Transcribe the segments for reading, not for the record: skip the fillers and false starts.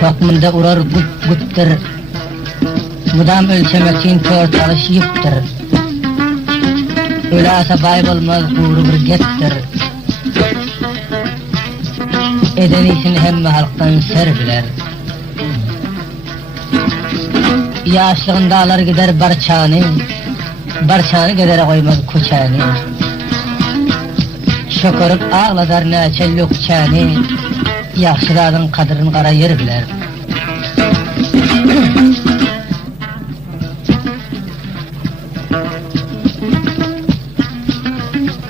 Toplumda urar güttür. Mudam ölçemekin tört alış yıptır. Ölasa bay bolmaz uğru bir gettir. Edenişin hemme halktan ser biler. Yaşlığın dağlar gider barçanı, barçanı gider koymaz koçanı. Şokorup ağladar neçe lokçanı, yaşlıların kadırın kara yer biler.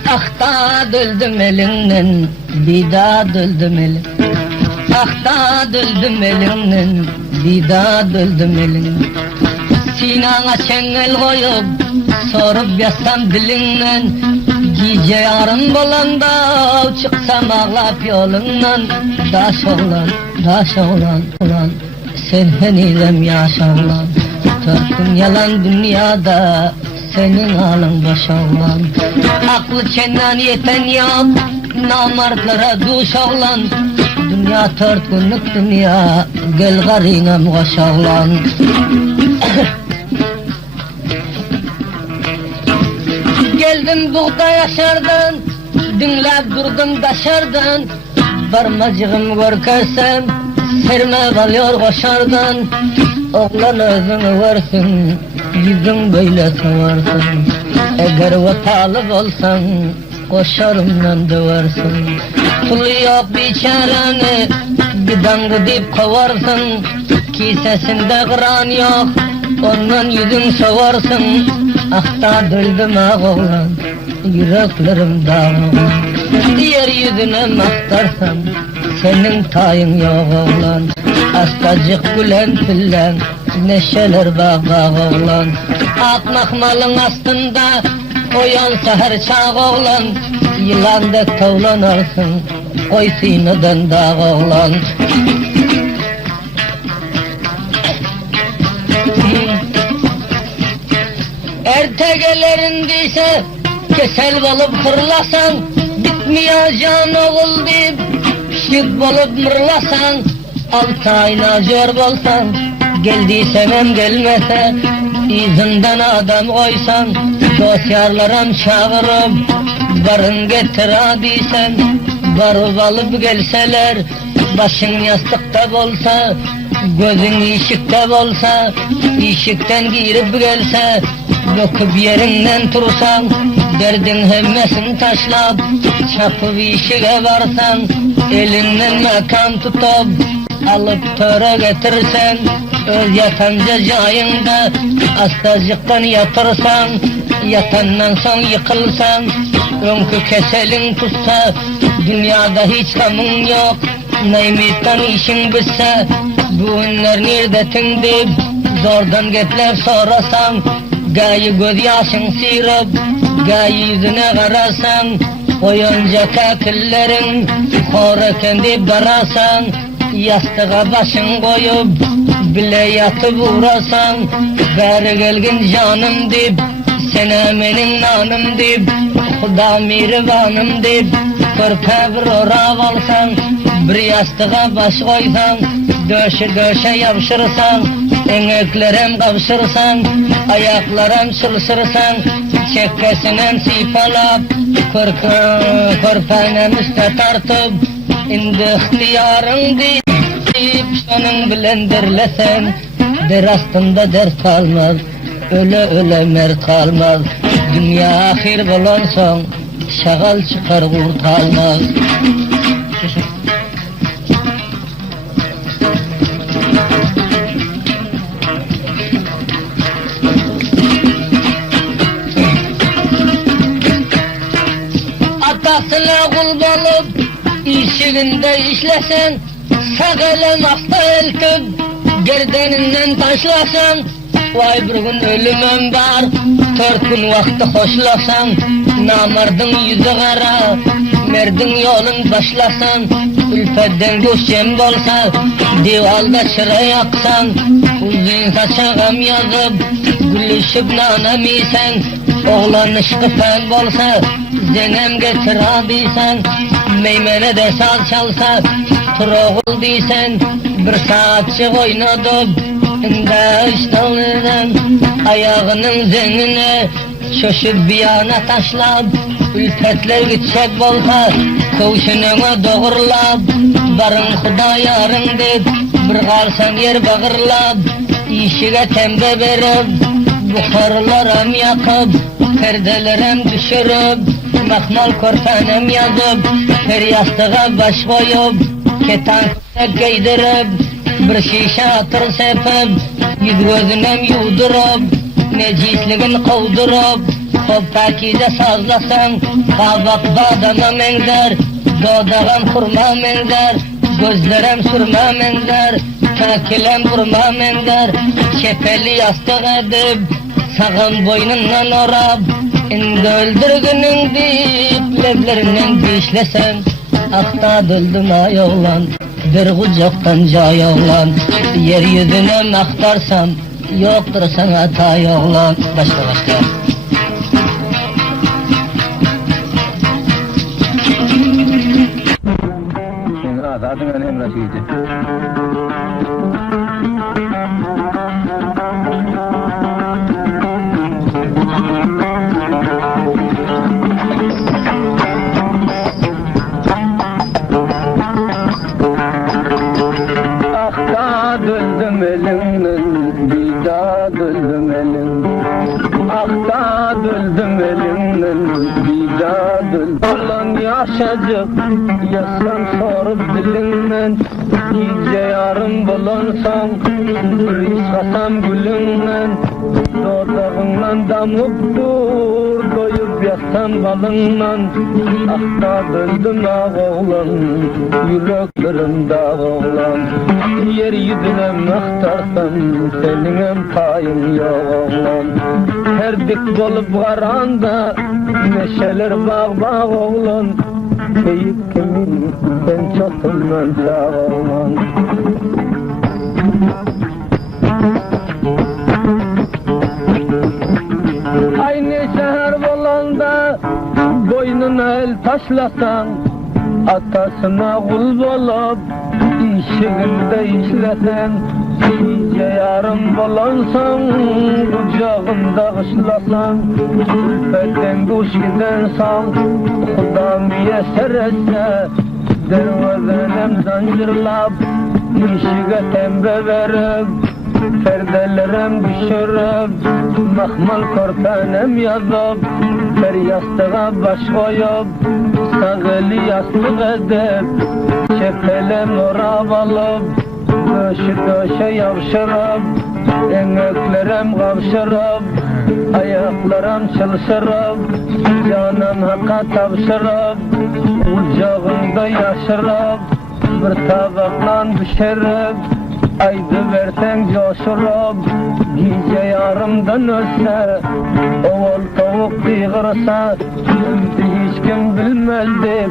Ahta düldüm elinden, bida düldüm elin. Ahta düldüm elinden, bida düldüm elin. Sinana çengel koyup, sorup yatsam dilinden. Gece yarın bolanda, çıksam ağlap yolundan. Daş oğlan, daş oğlan, ulan, sen henilem yaş oğlan. Törkün yalan dünyada, senin alın boş oğlan. Aklı çenden yeten yok, namartlara duş oğlan. Dünya 4 günlük dünya, gel garinem koş oğlan. Geldim buğda yaşardan, dinlep durdum daşardan. Barmacığım görkesem, serme kalıyor koşardan. Oğlan özünü versin, yüzün böyle sıvarsın. Eğer vatalı olsan, koşarımdan döversin. Pulu yok biçareni, gıdangı deyip kovarsın. Kisesinde kıran yok, ondan yüzün sovarsın. Ahta düldüm ağoğlan, yüreklerim dağoğlan. Yeryüzüne mahtarsam, senin tayın yok oğlan. Astacık gülen pillen, neşeler bağ oğlan. Akmak malın astında, oyansa her çağ oğlan. Yılandek tavlanarsın, koy sineden dağ oğlan. Ertegelerindeyse kesel bolup kırlasan, bitmeyeceğin oğul deyip pişlik bolup mırlasan. 6 ayına jör bolsan, geldiysen hem gelmese, izinden adam koysan, dosyarlarım çağırıp barın getir adiysen. Barıp alıp gelseler, başın yastıkta bolsa, gözün işikte bolsa, işikten girip gelse, döküp yerinden tursan, derdin hemmesin taşlap, çapıp işige varsan, elinden mekan tutup, alıp töre getirsen, öz yatanca cayında, astacıktan yatırsan, yatandan son yıkılsan, önkü keselin tutsa, dünyada hiç gamın yok, neymittan işin bitse, bu günler neredetin deyip, zordan getler sorasan, gayi göz yaşın sıyırıp, gayi yüzüne karasan, oyunca kakillerin, koreken deyip darasan, yastığa başın koyup, bile yatıp uğrasan, beri gelgin canım deyip, sen benim nanım deyip, Xuda mihribanım deyip, körpe bir orav alsan, bir yastığa baş koysan, döşe yapışırsan, eneklerem kavşırsan, ayaklarım sılsırsan, çekkesinen sipalap, körpenem üste tartıp, indi ihtiyarın deyip, sonun bilen derlesen, der astında dert kalmaz, öle mert kalmaz, dünya ahir bulan son, şagal çıkar kurtalmaz. Atasına kul bolup, işiginde işlesen, sağalem hasta eltip, gerdeninden taşlasan, vay bir gün ölümüm var, 4 gün vakti hoşlasan, namardın yüzü kara, merdin yolun başlasan, ülfedden düşcem bolsa, divalda çıra yaksan, uzun saça gam yazıp, gülüşüp nanamiysen, oğlan ışkı fen bolsa, zenem getir adiysen, meymene de saz çalsa, Turoğul deysen bir saatçı oynadıp, Daşdalından ayağının zenine şoşup bir yana taşlap, ülfetler gidecek bolsa kavşununa doğurlap, barın Xuda yarın dep bir qalsan yer bağırlap, işige tembe berip buxarlarım yakıp, perdelerem düşürüp, mahmal kortanem yazıp, her yastığa baş koyup, ketan giydirip, bir şişe atır sepip, yüz gözünem yudurup, necisligin kovdurup, hop takize sazlasan, kabak badana menzer, dodağım kurma menzer, gözlerem sürma menzer, takilem vurma menzer, şepeli yastık edip, sağın boynundan orap, indi öldürgünün deyip, leblerinden dişlesen, akta döldüm ay oğlan, bir kucaktan cay oğlan, yeryüzüne maktarsam, yoktur sana tay oğlan. Başka. Azadın önem Reşidi. Akta döndüm elinden, bir daha döndüm elinden. Akta döndüm elinden, bir daha döndüm. Olan yaşacık, yaslan sorup dilinden. İyice yarım bulansam, bir iskasam gülünden. Dodağından damıp dur, doyup yatsam balından. Akta döndüm ağoğlan, yüreklerim dağoğlan. Yeryüzüne mıhtarsam, senin payın yok oğlan. Her dik bolup varanda, neşeler bağ oğlan. Keyif kimin, sen çotundan sağ oğlan. Aynı şehir bolanda, boynuna el taşlasan, atasına kul bolup, işiginde işlesen, iyice yarım bolansan, kucağında kışlasan, ülfetten kuş giden san, Xuda müyesser etse, dervazenem zancırlap, işige tembe verip, perdelerem düşürüp, mahmal kortanem yazıp, her yastığa baş koyup, sağılı yastık edip, çepelem orab alıp, döşe yavşırıp, eneklerem kavşırıp, ayaklarım çalışırıp, canım hakka tavşırıp, ucağında yaşırıp, bir tabaklan düşürüp, aydı versen coşurup, gece yarımdan ölse, oğul tavuk diyğırsa, hiç kim bilmezdi.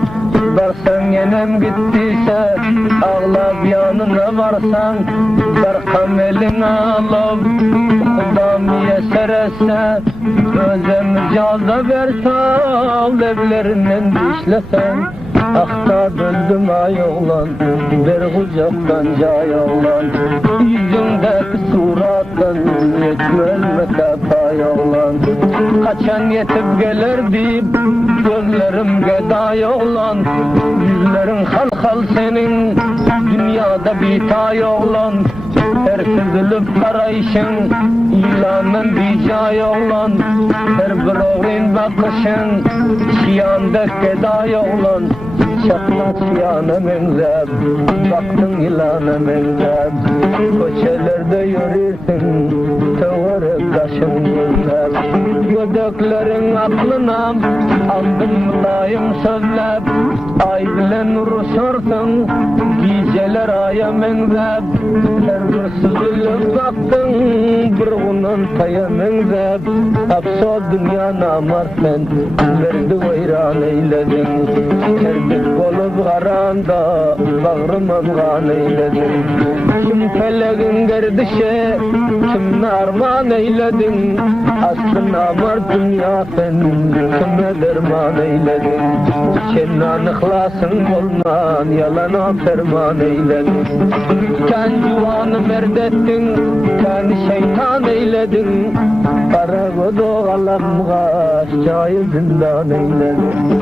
Barsan yenem gittiyse, ağlap yanına varsan, barkam elini alıp, Xuda müyesser etse, özüm calda versen, evlerinden dişlesen. Akta döndüm ay oğlan, bir kucaktan cay oğlan. Yüzündeki surattan yetmez metapay oğlan. Kaçan yetip gelir deyip gözlerim geday oğlan. Yüzlerin hal senin, dünyada bir tay oğlan. Her süzülüp karayışın, ilanın diyeceği oğlan. Her bir oğlun bakışın, şiyandek geday oğlan. Çatlak şiyana menzeb, baktın ilana menzeb. Köşelerde yürürsün, tavırıp taşın gözleb. Gödeklerin aklına, aldım mülayim sözleb. Ay bilen uruşursun, geceler aya menzeb. Her bir süzülüp baktın, bir bunun taya menzeb. Hapso dünya namarsen, verdi vayran eyledin. Her bir olup garanda, bağrıma gan eyledin. Kim felegin gerdişe kimne arman eyledin aslına var dünya sen kime derman eyledin sen anıklasın olman yalana ferman eyledin sen civanı merdettin sen şeytan eyledin kara godo alamga şayı zindan eyledin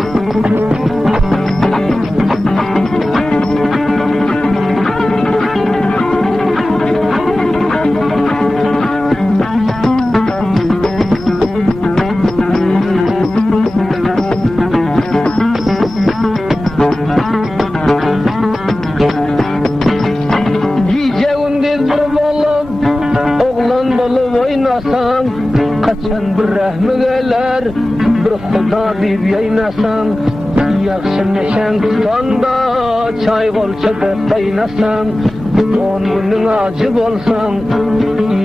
kaçan bir rahmi geler bir xuda deb yaynasan yaxshi neşen tutanda çay golchada qaynasan 10 günün acı bolsan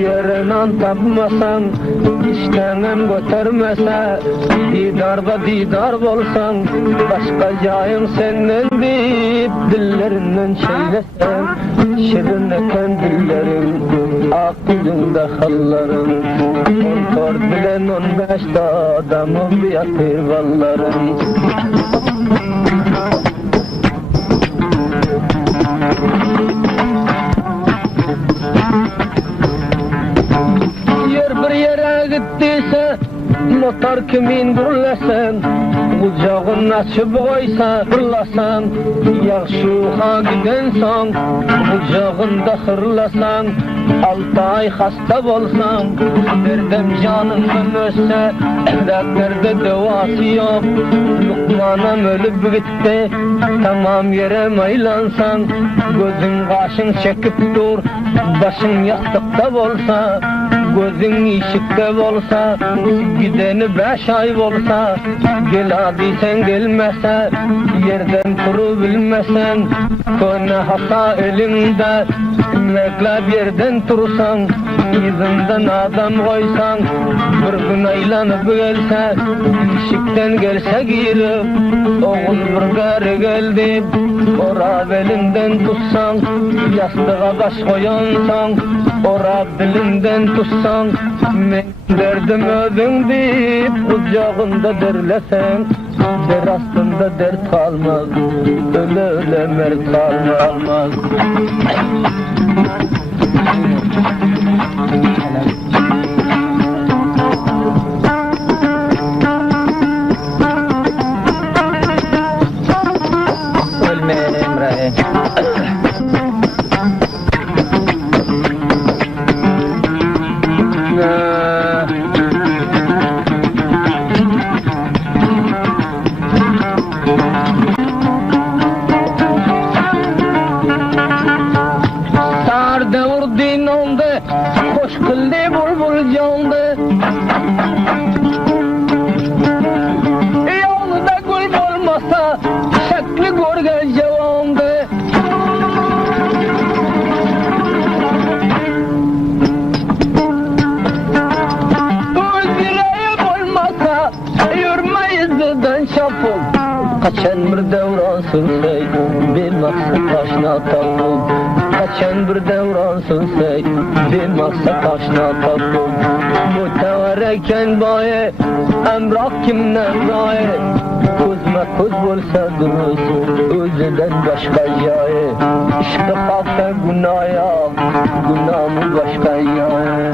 yerinden tapmasan işten götürmese didarda didar bolsan başka jayım senden deyip dillerinden şeylesen şirin eken dillerin aklında halların 14 bilen 15'te adamı bir yatır valların bir yere gittiyse motor kimin gurlasan kucağın açıp koysa fırlasan yaxşuha giden son kucağında hırlasan 6 ay hasta bolsan derdem canından ölse dertlerde devası yok Lukmanam ölüp gitti tamam yere maylansan gözün kaşın çekip dur başın yastıkta bolsa gözün ışıkta bolsa gideni 5 ay bolsa gel hadi sen gelmese yerden turu bilmesen kone hasa elinde meklab yerden tursan izinden adam koysan bir gün aylanıp gelse ışıktan gelse girip oğul bir gari geldi ora belinden tutsan yastığa baş koyansan ora belinden tutsan men derdim ödün deyip kucağında derlesen der aslında dert kalmaz öyle öyle mert kalmaz ölmeyen Emre hoş kıldı bulbul candı yolda gül olmasa şekli görgen cevandı Öldüreyim olmasa yürümeyiz bizden şapul kaçan bir devransın sey bir maksat taşına tapul kaçan bir devransın sey bir maksat taşına tapul mutevareken baye emrak kimden gaye Kuzma kuz bolsa duruz özüden başka jaye İşte kalkta günaya günahı başka jaye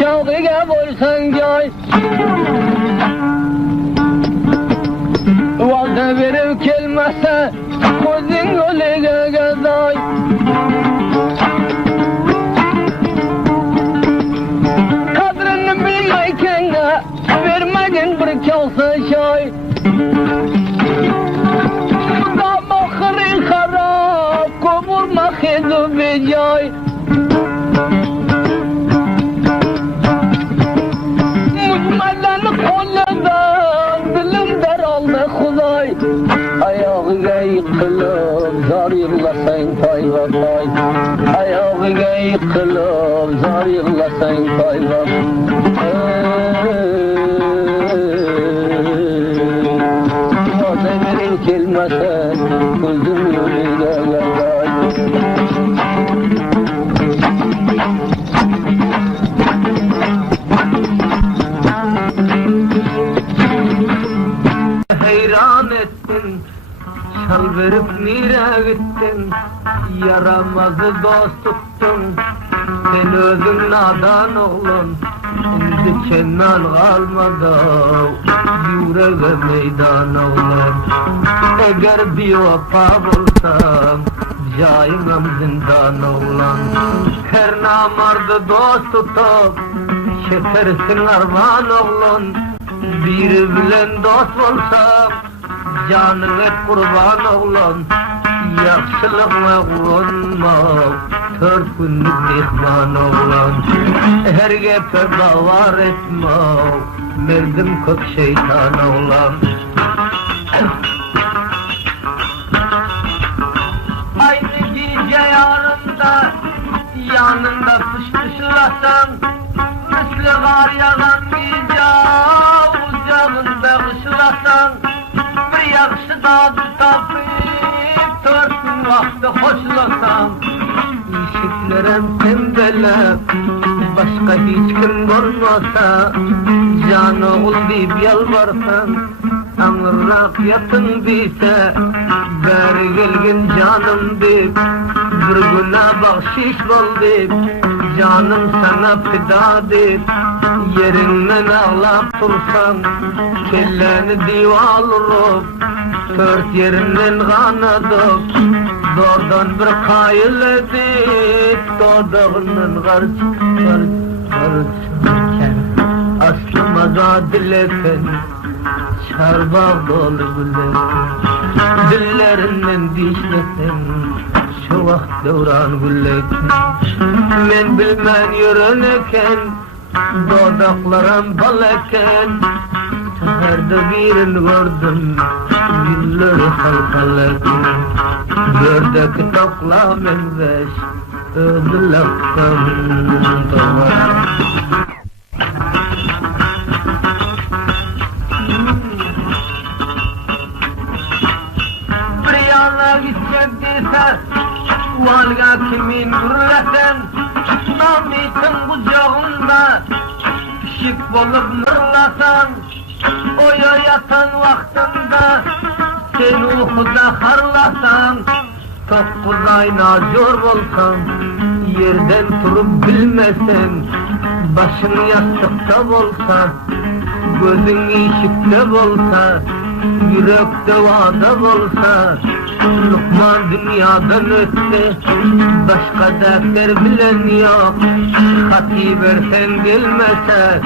Şavgıya bolsan joy Valda verip kelmese Gözün ölüge yahidu bir joy. Mujmalani qo'lidan dilim daroldi xudoy. Ayog'iga yiqilib zor yig'lasang toy va toy. Ayog'iga yiqilib zor yig'lasang toy va Yo'ldan kelmasa ko'zim yo'liga g'azoy. Hayran ettin, çal verip nire gittin, yaramazı dost tuttun. Sen özün nadan oğlum, şimdi çennan kalmadı, yüreğe meydan oğlum. Eğer bir vapa bulsam, cayınam zindan oğlum. Her namardı dost tutup, şekersin arman oğlum. Biri bilen dost olsam, canıma kurban oğlum. Yaxşılıkla kullanma, 4 günlük mihman oğlum. Her gepe bavar etme, merdim kök şeytan oğlum. Aynı gece yanında fışfışlasan, misli var yağan gece ucağında kışlasan, bir yakşı dadı tapıp 4 gün vakti hoşlasan, işitlerem tembelep, başka hiç kim olmasa, can oğul deyip yalvarsan, anırrak yatın bise, beri gelgin canım deyip, bir güne bahşiş bol deyip, canım sana fida deyip, yerinden ağlap dursan, kelleni divalırup, 4 yerinden kanadıp, doğrudan bir kayıl edip, doğduğunun garç aslıma da dilesen, çarbağ dolu güller, dillerinden dişlesen, şu vakt devran gülleken. Men bilmen yürüneken, dodaklarım baleken, seherde birini gördüm, gülleri halkalaken. Gördeki tokla menveş, ödülaktan doğar. Bir yana gidecek değilse, valga kimin gürlesen, namitin kucağında, pişik bolup mırlasan, oya yatan vaktinde, sen uykuda harlasan, 9 ay nazor olsan, yerden turup bilmesen, başın yastıkta olsa, gözün ışıkta olsa, yürekte vada olsa, Lokman dünyadan ötte, başka defter bilen yok. Hati versen gelmese,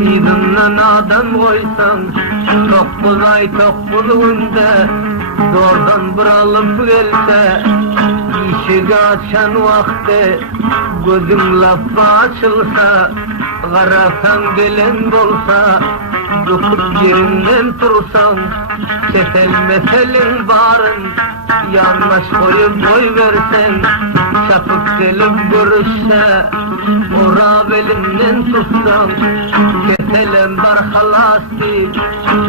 idından adam koysan, 9 ay 9 günde, doğrudan bir alıp gelse, işi açan vakti, gözüm lafa açılsa, karasan gelen bolsa, dokup yerinden tursan, setel meselin barın, yanlış koyup boy versen, çapık gelip görüşse, ora belimden tutsan, keselen bar halasti,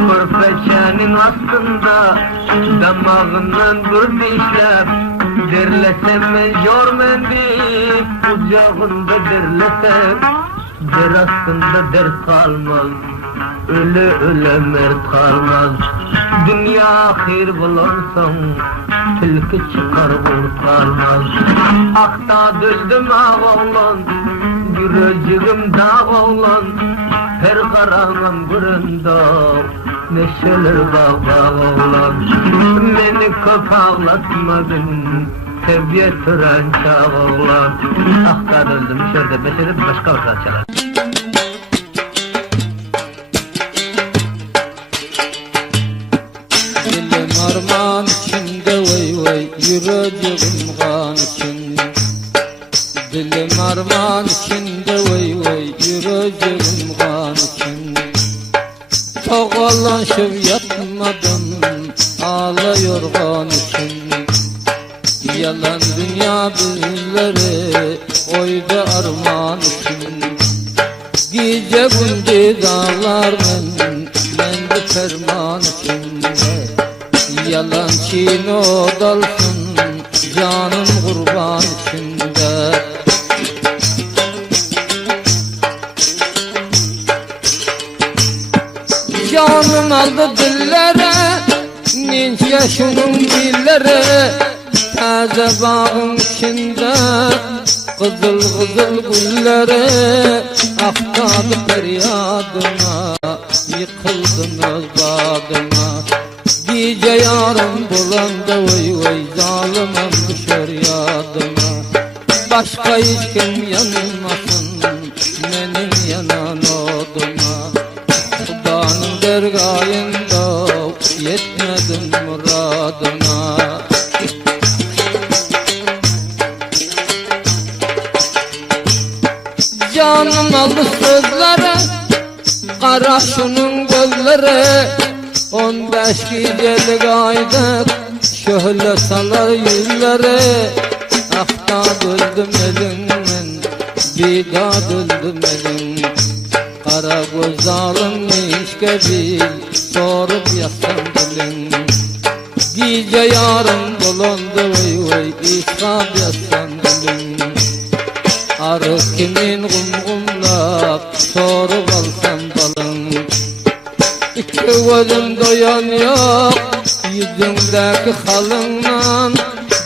körpeçenin astında, damağından bir dişlep, derlesem ben jormen deyip, kucağında derlesem, der aslında dert kalmaz, öle mert kalmaz. Dünya ahir bulansan, tilki çıkar bul kalmaz. Akta düldüm ağ oğlan, yüreğim dağ oğlan, her karanam gırında, neşeler bağ oğlan. Beni köp ağlatmadın, seviye tören çağ oğlan. Akta düldüm şöyle beşerip başka orta çalar. Arman içinde vay vay, yüreğim kan içinde. Dilim arman içinde vay vay, yüreğim kan içinde. Toğalaşıp yatmadım, ağlıyor kan içinde. Yalan dünya bizleri, oyda arman içinde. Gece gündüz ağlarım, ben de ferman içinde. Yalan çiğne dalsın, canım kurban içinde. Canım aldı dillere, ninç yaşımın dillere. Taze bağın içinde, kızıl kızıl güllere. Aktadı feryadıma, yıkıldınız badıma. Gece yarım bulanda vay vay, zalimem düşer yadıma. Başka hiç kim yanılmasın, benim yanan oduma. Kudanın dergahında yetmedim muradına. Canım aldı sözlere, kara şunun gözlere. 15 gecelik ayda şöyle salar yüzlere. Akta döldüm elinden, bir daha döldüm elim. Kara göz zalim neyişke bil, sorup yatsam dilim. Gece yarım dolandı vay vay, ishab yatsam dilim. Arı kimin gumgumlap, sorup alsam balım. İki gözüm doyan yok, yüzündeki halından.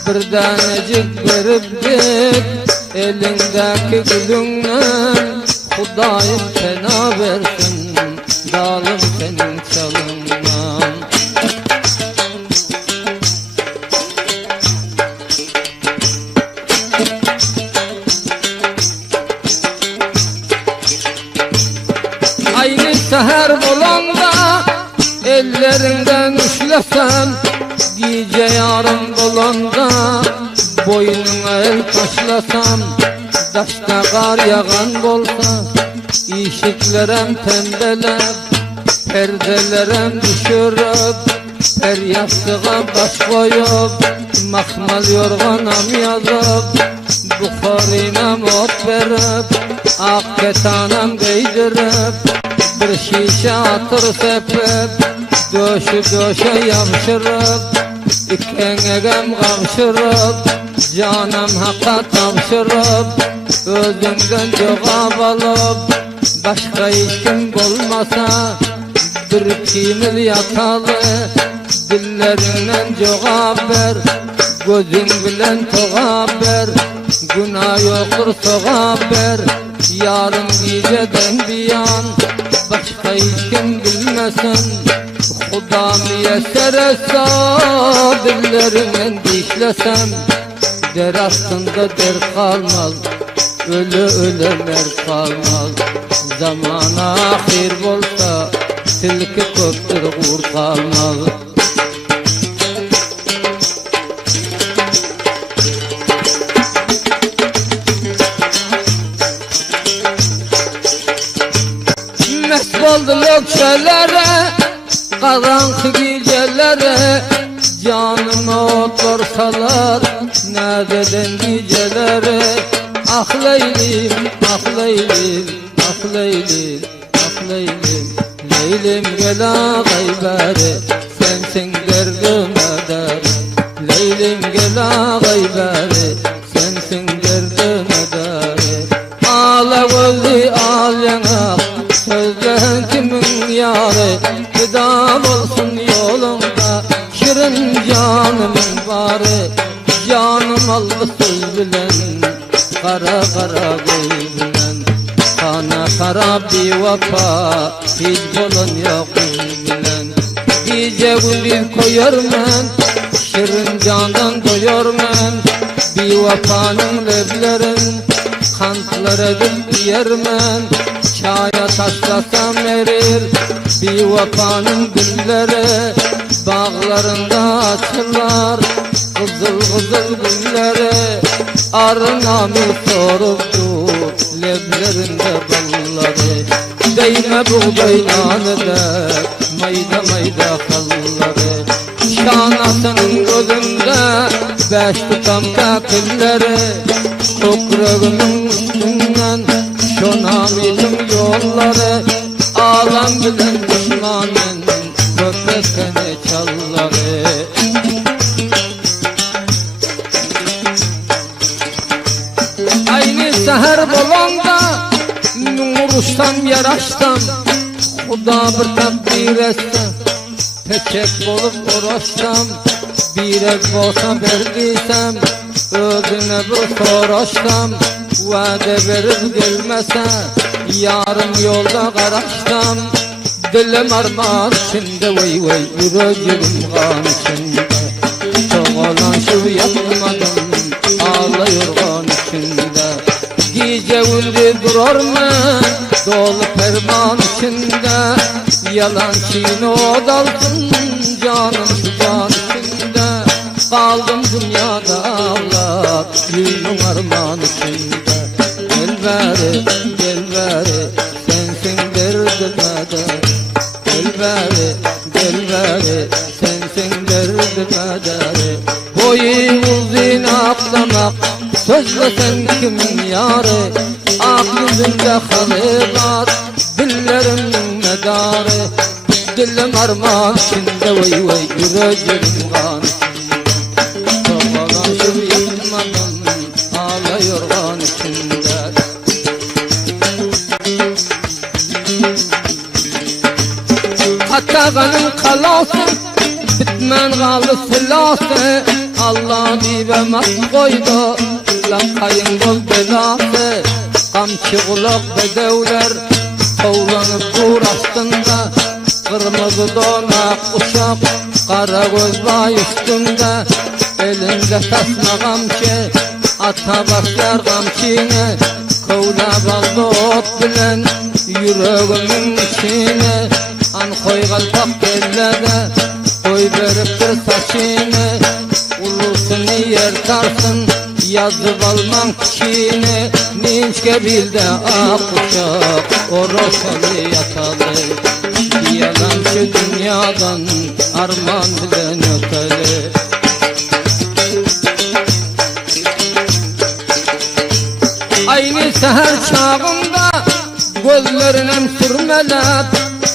Bir tanecik verip git, elindeki gülünden. Hudayım fena versin, dalım senin çalından. Aynı seher bulanda, ellerinden üşlesem. Gece yarım bulanda, boynuna el taşlasam. Daşta kar yağan bolsa, işiklerem tembelep. Perdelerem düşürüp, her yastığa baş koyup. Mahmal yorganam yazıp, Bukhari'nem ot verip. Ak ketanam giydirip, bir şişe atır sepip. Döşü döşe yavşırıp, ikengegem kavşırıp. Canım hakka tavşırıp, özümden cevap alıp. Başka işim olmasa, bir kimil yatalı. Dillerinden cevap ver, gözüm bilen toğap ver. Günah yoktur soğap ver, yarın geceden biyan. Başka işim bilmesin, Hudam yeser etse. Dillerinden dişlesem, der aslında der kalmaz. Ölü ölemer kalmaz. Zaman ahir bolsa, tilki köptür kur kalmaz. Mest oldu lökçelere, karanlık gecelere. Canıma otursalar, nereden gecelere. Ah Leylim, ah Leylim, ah Leylim, ah Leylim. Leylim gel ağay bari, sensin derdime deri. Leylim gel ağay bari, sensin derdime deri. Ağla gözlü al yana, sözlen kimin yâri. Fidam olsun yolunda, şirin canımın bari. Canım aldı söz bilen, kara kara göy bilen. Kana kara bir vapa, hiç bolun yok bilen. Gece gündüz koyarmen, şirin candan doyarmen. Bir vapanın leblerin, kantlar edip yermen. Çaya taşlasam erir, bir vapanın gülleri. Bağlarında açırlar, kızıl kızıl gülleri. Arnamı soruptu leblerinde balları. Değme buğday nanede mayda mayda kalları. Şanasının gözünde beş tutam kakilleri. Toprağımın üstünden şonamıdım yolları. Ağlam bilen düşmanın köpekene çalları. Aynı seher bolanda Nuruştan yaraştan Xuda bir takdir etsem Peçek bolup uğraşsam Birek bolsa berdiysem Özüne bir soraşsam Vade verip gelmese Yarım yolda qaraşsam Dilim armağan içinde vay vay Yüreğim kan içinde Çoğalan şu yapmadım Ağlıyor kan içinde Gece gündüz durarman Dolu perman içinde Yalancıyın o dalsın Canım şu can içinde Kaldım dünyada ağlar Yüzüm arman içinde Gel beri Sensin derdime de Gel beri Sensin derdime de Boyu uzun aklamak Sözle sen kimin yarı Ak yüzünde halılar Dillerimin medarı Dilim armağan içinde vay vay Yüreğim kan içinde Çoğalan şu yapmadım Ağlıyor kan içinde Atağının kalası Bitmen kaldı silası Allah dibe mat koydu Lakayın bol belası Kamçı kulak bedevler Kovlanıp dur astında Kırmızı donak uşak Kara göz bay üstünde Elinde tasma kamçı Ata başlar kamçını Kovla baldı ot bilen Yüreğimin içine An koy kalpak ellede Koy veriptir saçını Ulusunu yertarsın Yazıp alman kişini Ninçke bilde ak uçak O roşalı yatalı Yalan şu dünyadan Arman bilen öteli Aynı seher çağında Gözlerinem sürmeler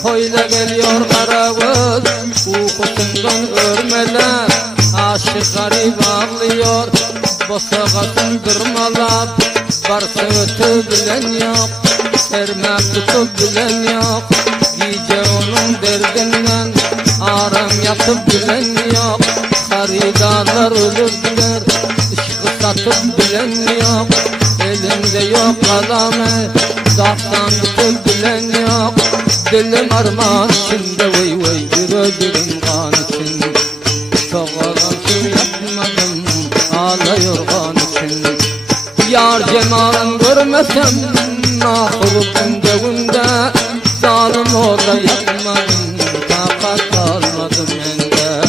Hoyla geliyor kara göz Uykusundan örmeler Aşık garip ağlıyor Bosağasın dırmalap Varsa ötü bilen yok Sermek tutup bilen yok Gece onun derdinden Aram yapıp bilen yok Haridarlar ölürdüler Işığı satıp bilen yok Elinde yok kalamı Dağdan tutup bilen yok Dilim armağan içinde vay vay Yüreğim kan içinde Çoğalan şu yapmadım Ağlıyor kan içinde Yar cemalın görmesem Mahvoluk günde günde Zalim orada yapmadım Takat kalmadım ende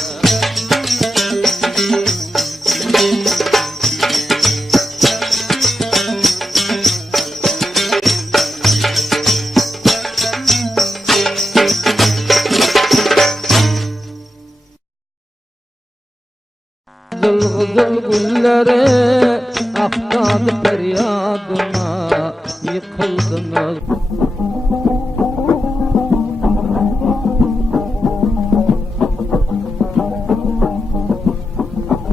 Kızıl gülleri aktadı feryadıma Yıkıldınız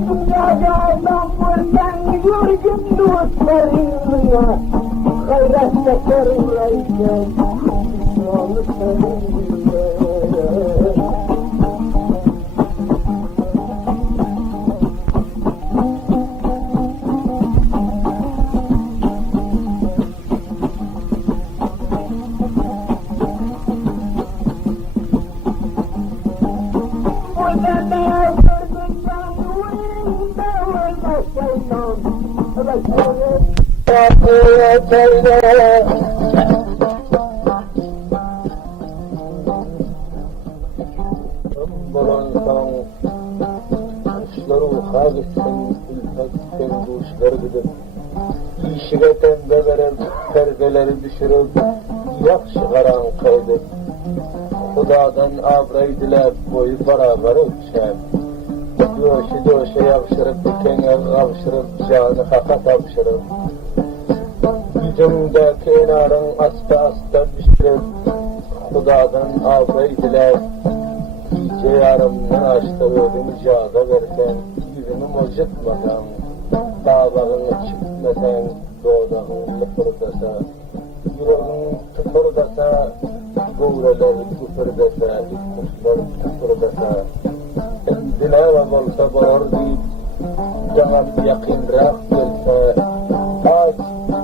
Dünyada buradan yürüdüm dostlarımla Hayratta karılayken Yolu seninle Balansan, kuşların hâlisin, ülfet kuşları gidip, işine tembe verip, perdeleri düşürüp, yakşı karankaydı. Hudadan abray dilep, boyu beraber öpüşem. Döşe yapışırıp, dikene kavuşurup, canı haka tapışırıp. Yüzümde kenarın asta düşürüp, Hudadan abray dilep, iyice yarımdan açtı ödümü cada versen, yüzünü mocutmadan, dağlarını çıkmasan, doğdağını lıpırdasa, yüreğin tıpırdasa, gövreler küpürdasa, kuşlar küpürdasa, dilava olsa bağır deyip, canım yakınrak gelse, az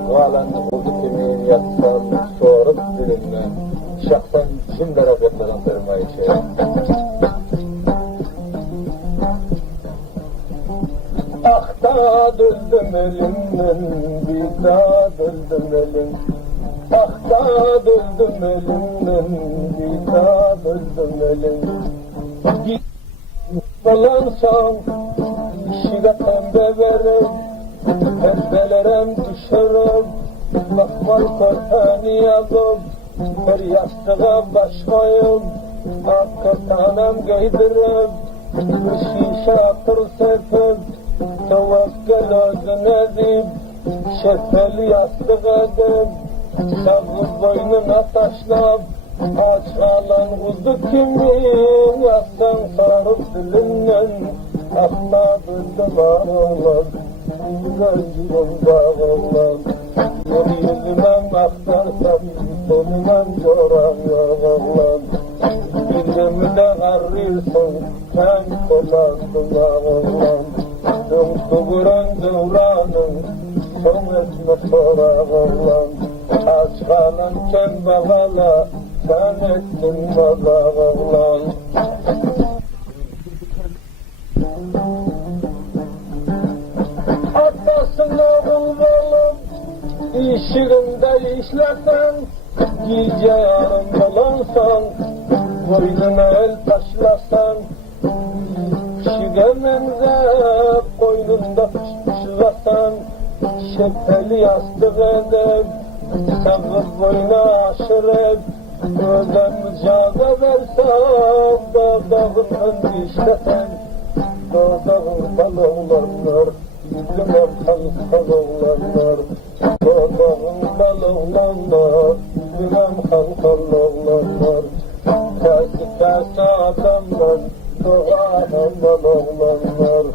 galan oldu kimin yatsam, sorup dilimden, şahsan cimlere vermeden vermeyi Akta döldüm elimden, bir daha döldüm elim. Akta döldüm elimden, bir daha döldüm elim. Dolansam, işine pembe verim, pembelerem düşürüm, bakmal kortanı yazım, bir yastığa baş koyum, akırtanam giydirim, bir şişe atır sepim, tevekkül özün edip, şefeli yastık edip, savur boynuna taşlap, aç kalan kuzu kimin, yastan sarıp dilimden, akla bildim ağlar, gözüm bağlar. Yüzümden aktarsam, sonundan yoran yağlar. Dilimden arıyorsun, sen kolasın ağlar. Dönkübüren devranın, son etme sorağlar. Aç kalanken bağala, sen ettin bağlar. Atasın oğul oğlum, İşiginde işlesen, gece yarın dolansan, boynuna el taşlasan, şigemenze koynunda pışlasan, şefeli yastık edip, savur boyuna aşırıp, ödem caga versen, dağdağın önde işlesen, dağdağın balonlar, yüzüme kalkalanlar, dağdağın balonlar, yüzüme kalkalanlar, kası adamlar, doğanın balonlar,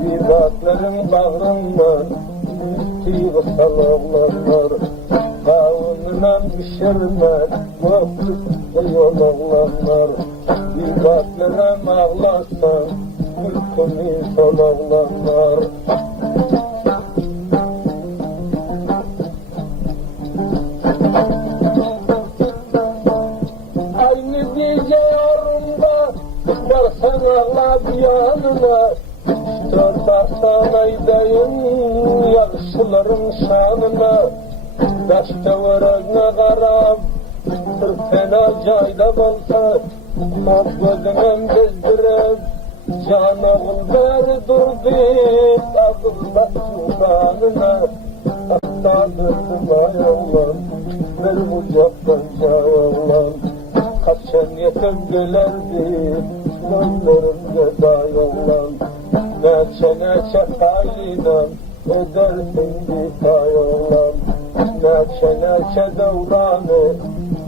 viratlerin bağrından, üstü salonlar, kavunla pişirme, mutlulukta yolonlar, viratlerin ağlasma, ülkümü solonlar. Aynı gece yarımda varsan ağla bir yanına, tutarsan aydayım yakışıların şanına, taşta varağına karab, bir fena cayda bolsa, gözümün bezdirip, canı gülberi durdu, ağırla tuğranına, hatta döndüm ayağlan, bir bucaktan cayağlan, kaçan yetim gelerdi, gözlerimde dayağlan, neçe kaynan, edersin bir ayağlan, neçe devranı,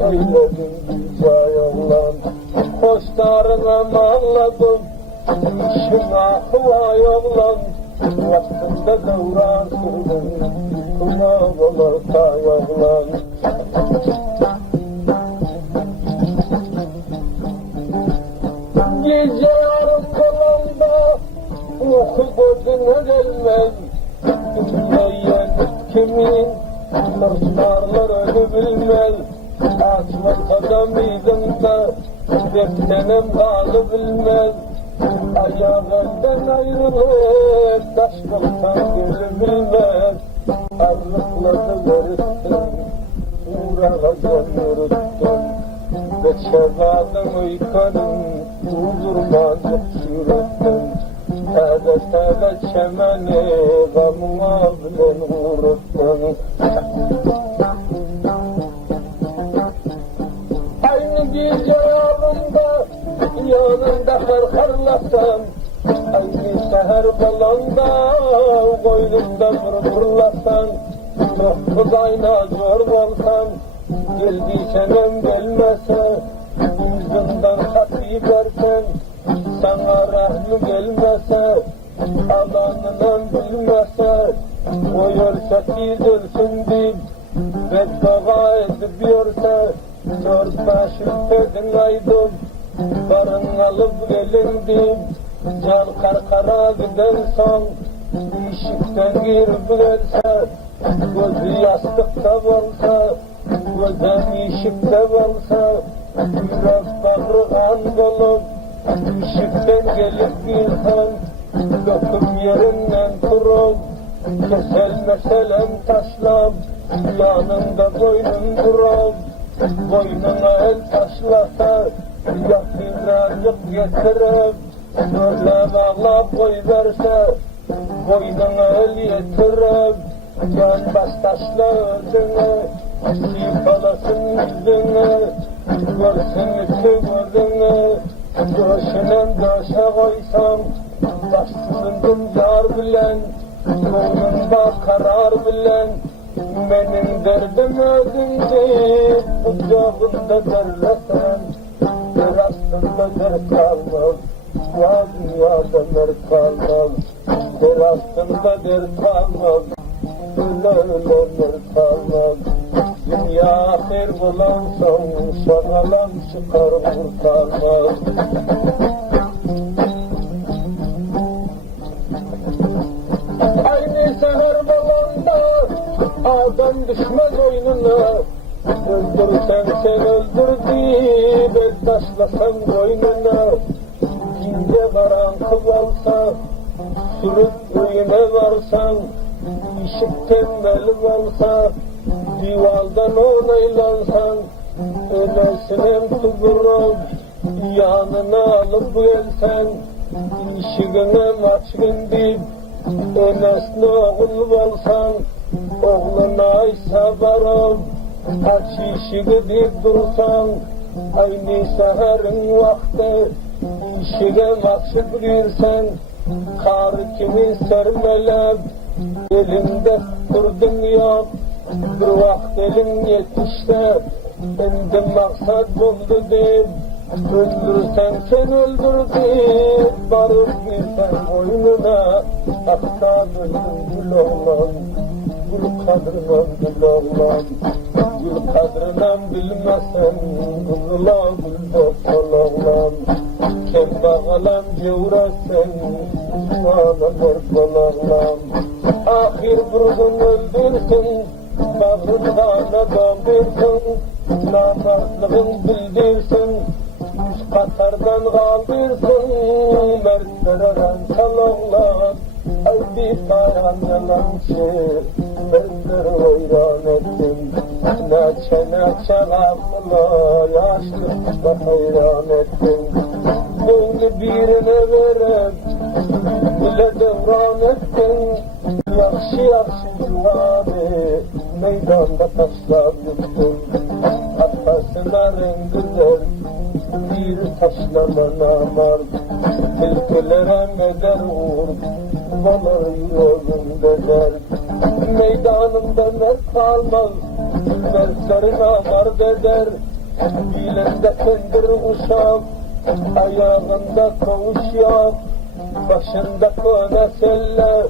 eyledin bir cayağlan, koştarına ağladım, İşin ahva yollan, vaktinde devran sürdüm, kınavalar tayağlan. Gece yarım kalanda, uyku gözüne gelmez, dünyaya kimin, sırtlarlar ölü bilmez, açmasa da midimde, beklenem bağlı bilmez. Ayağından ayrılır, taşmaktan geri bilmez, arlıkladı verirsin, uğrağa gönlürüttün, ve çevadın uykanın, uğurmancık sürüttün, Tebe tebe çemeni gamıma bilen uğraştın. Aynı gece yolunda yanında harharlasan, aynı seher balanda koynunda vurlasan, Kudayna zor olsan, geldi senem gelmese, yüzünden hati versen, sana rahmi gelmese, alanından bilmese, o yolsa tizilsin deyip, beddava edip yorsa, dört başım pedin aydım, barın alıp gelin deyip, can karkara giden son, işikten girip gelse, gözü yastıkta olsa, gözden işikte olsa, yürek bağrı kan bulup, işikten gelip girsen, döküp yerinden turup, kesel meselem taşlap, yanında boynun durup, boynuna el taşlasa, yakınlarcık getirip, böyle bağlap koyverse, boynuna el yetirip, can bastaşla özünü, sipalasın yüzünü, görsün içi gözünü, döşünen döşe koysam, başsızındım yar bilen, yolunda karar bilen, benim derdim özündü, kucağında derlesen, bir aslında der kalmaz, ya dünyada der kalmaz, bir aslında der kalmaz, öyle kalmaz. Dünya ahir bulan son, şanalan çıkar kurtarmaz. Aynı seher balanda adam düşmez oyununa, öldürsen sen öldür deyip taşlasan boynuna, ince barankı olsa, sürüp uyuma varsan, işik tembel olsa, divaldan onaylansan, öylesinem tuturup, yanına alıp gelsen, işigine maçgın deyip, öylesine oğul olsan, oğluna aysa varıp, aç işigi deyip dursan, aynı seherin vakti, işige maçı girsen, kar kimin sermelep, elimde durdum yok, bir vakt elim yetişte, endi maksat buldu deyip, öldürsen sen öldür deyip, barıp girsen boynuna, aksa gülüm gül oğlan, gül kadrından gül oğlan, gül kadrından bilmesen, gülüla gül doktor oğlan, kem bağalan cevrasen, bana merkol oğlan, ahir bir gün öldürsün, bağrından adam versin, namartlığın bildirsin, üst katardan kaldırsın, mertlere salonlar, ay bir tayan yalancı, mertleri oyran ettin, neçe neçe gafla, yaşlıkta hayran ettin, boynu birine verip, bile devran ettin, yakşı yakşı yuvarı, meydanda taşlar yıktın, arkasına rengiler, bir taşlama namar, tilkilere meder uğur, balar yolunda der, meydanında mert kalmaz, mertlerin amar deder, bilende kendir uşak, ayağında kovuş yok, başında kone selle,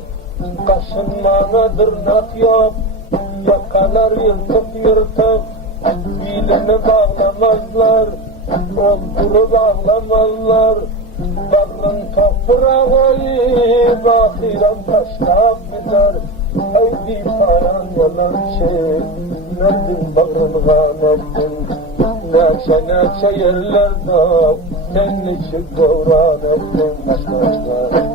kaşınmana dırnak yok, yakalar yırtık yırtık, bilini bağlamazlar, oldurup ağlamazlar, bağrın toprağı bahiran taşlap gider, ay bir payan yalan şey, nerdin bağrın gâmettin, neçe neçe yerlerde, sen içi doğran ettin başlarına.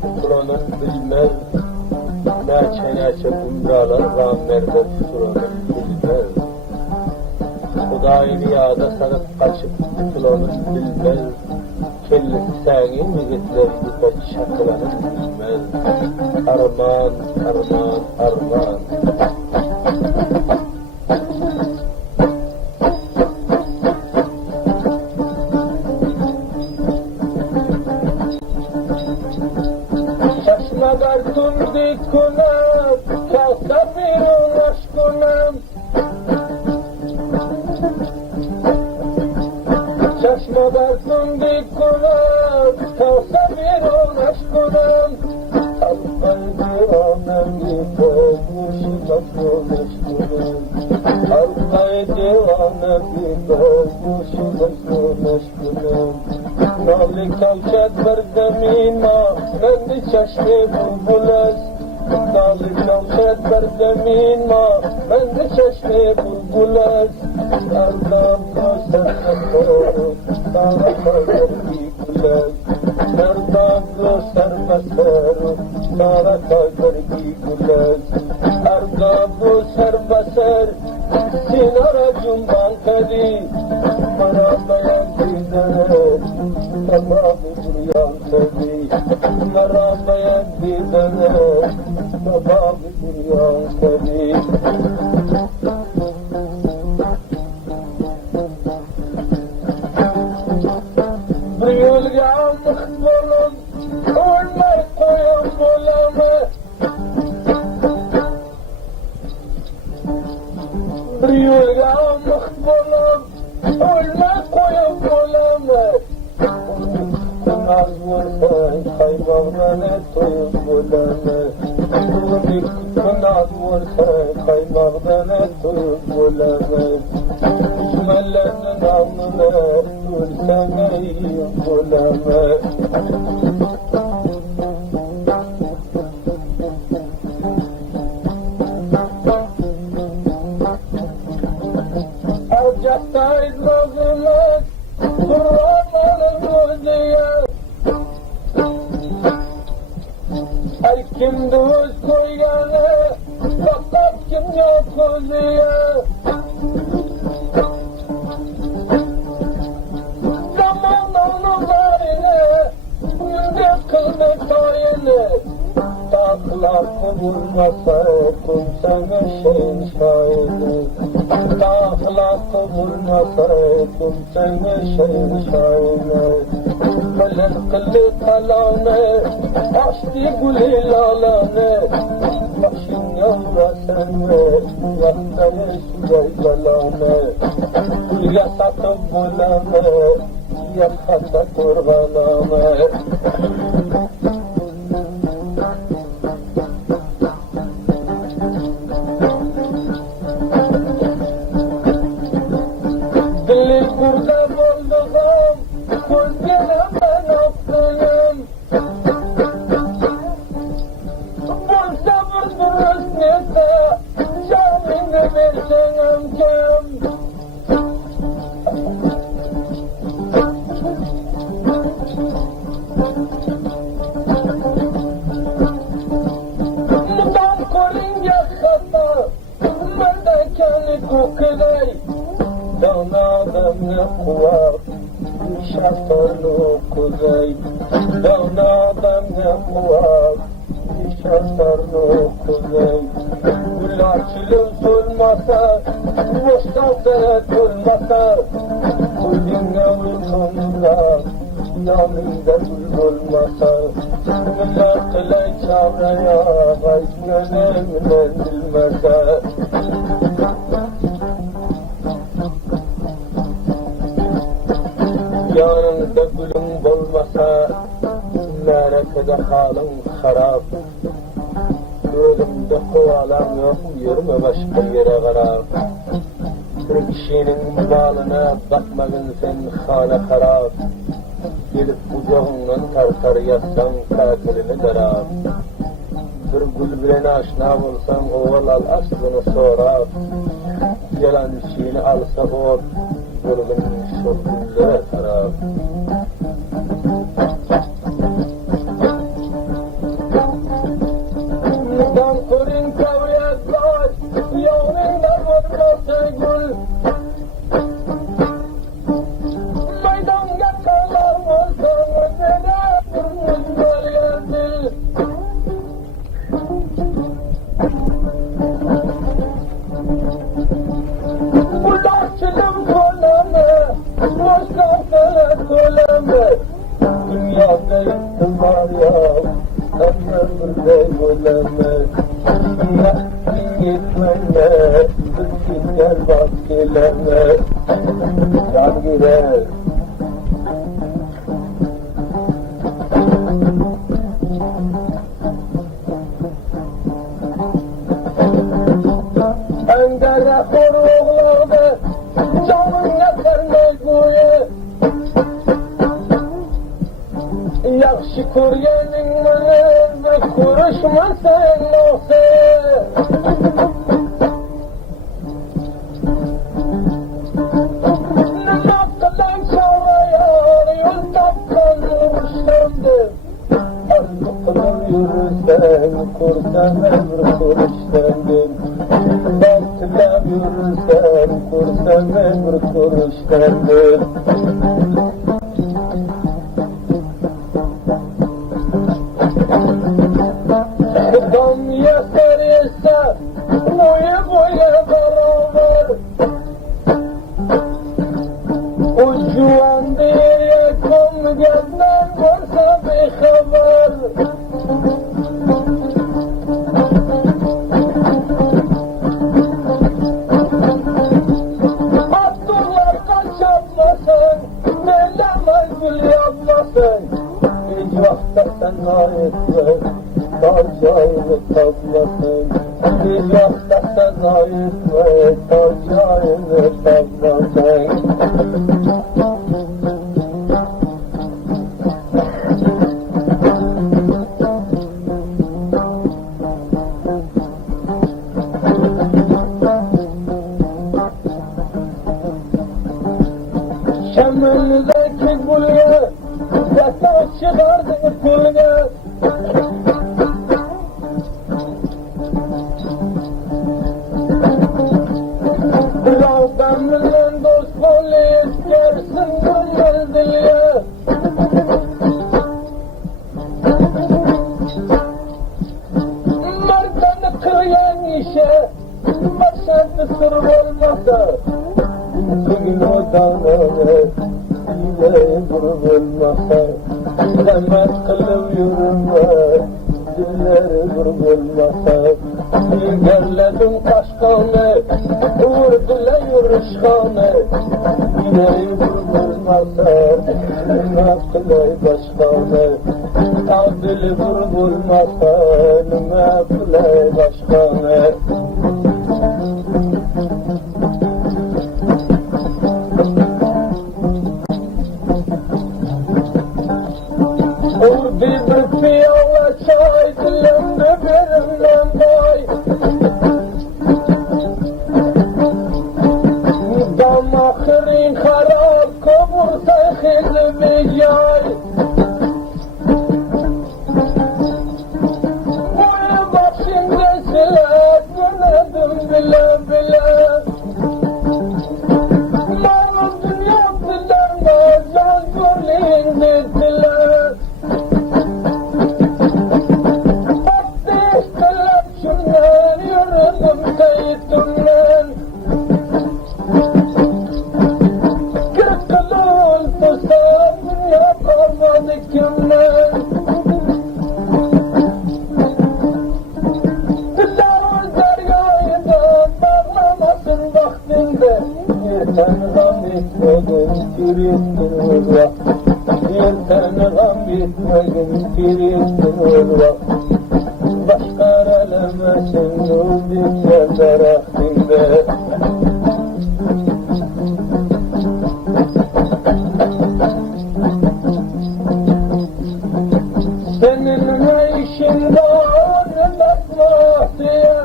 Turanın bilmez, neçe bundalar ramlerde turanın bilmez. Hudayı niyada sarıp kaçıp tutulanın bilmez. Kellesi səni migitlerdi pek şakılanın bilmez. Arman, arman, arman. Şaşmadar tundi kunam, kalsa birun aşkunam. Şaşmadar tundi kunam, kalsa birun aşkunam. Alpay divanem gitmüşü aşkun aşkunam. Alpay divanem gitmüşü aşkun aşkunam. Nali kavşat berdemina, nendi çeşme bulbulas. Nali kavşat berdemina, nendi çeşme bulbulas. Erdam göster meseru, sana kadar gikulas. Erdam göster meseru, sana kadar gikulas. Erdam göster meseru, sinara cumban kadi. Maramayan dizere, tamamı duruyan kadi. Maramayan dizere, tamamı duruyan kadi. Bir yolga mıhbolum, olmay koyan bolamı. Bir yolga mıhbolum, olmay koyan bolamı. Kınaz vursan kaymağdan et toyun bolamı. Kınaz vursan kaymağdan et toyun bolamı. Düşmanlarının alnına vursan eyyin bolamı. Alcaktayız bozulur, kurbanların gözüye. Ay kim düz koyganı, fakat kim yok gözüye. Zamanının zarine, yüzde kıldı toyunu. Dağlakı vurmasa, kumsana şeyin şahidi. Dağlakı vurmasa, kumsana şeyin şahidi. Melek kıllı kalanı, açtı gülü lalanı. Başın yavrasan ve yaktanı süvey yalanı. Gül yasatıp bulanı, yakata kurbanamı. Dili burada bulduğum, gözgene ben okuyum. Bulsa vurduruz neyse, canını versen amcam. Mudan kolin yakata, merdekeni kukulay. Dağnadan ne kuvvet, şartlarını kuzey. Dağnadan ne kuvvet, şartlarını kuzey. Gül açılır solmasa, boştan seret olmasa. Kulünge uykunla, yanında gül olmasa. Güller kılay çavraya, ay gönlümle bilmese. Yanında gülüm olmasa, merekede halım harap. Ölümde kovalam yok, yürüme başka yere karab. Bir kişinin malına bakmadın sen hale harap. Gelip kucağından tartar yatsan katilini darab. Bir gül bilen aşina olsan oval al aslını sorar. Yalan işini alsa ot, vurgun şu güllere taraf. ömrümde öleme. Yaktın yetmene, bir gel bak geleme. Can girer. Engere koruğlarda canın yeter meyguye. Yaxşı kuryenin menen ve kuruşma sen olsa. Nima kılan çağlayar yol tapkan vuruştandı. Arlıkla yürürsen kursan ömrü kuruştandım. Baltıla yürürsen kursan ömrü kuruştandım. Dam yeter ise boya boya beraber. Ucuan diye kom gelden varsa bir haber. Abdullah kaç yapmasın, nelemez gül yapmasın. Hiç vakta sen ayetler. Tacayını tablasın, bir yakta sezayın ve tacayını tablasın. Şemindeki gülge, yataş çıkardı gülge. Bilen dost polis gelsin gönül diliye. Merdanı kıyan işe başardı sır olmasa. Bugün o dağları yine vurulmasa. Demet kılıp yürüme dilleri vurulmasa. Yerledim başkanı, vurdular yürüşkanı. Yine vurulmasa, ne kılay başkanı. Adili vurulmasa, ne kılay başkanı. Urdi bir piyala çay, dilimde birimden bay. Damakrin harap, kavursa hizli bir yay. Boyu başımda silah, dönedim bile bile. Malum dünya dilerine, can gürleyin dediler. Yürüdüm seyitümden. Kırk kılıl tutsam dünya kalmadı kimden. Diller deryaydı bağlamasın vaktinde. Yerten gam etmedin firistin uzak. Yerten gam etmedin firistin uzak. Başkar elemesin üzdükçe zaraftinde. Senin ne işin var bakma diye.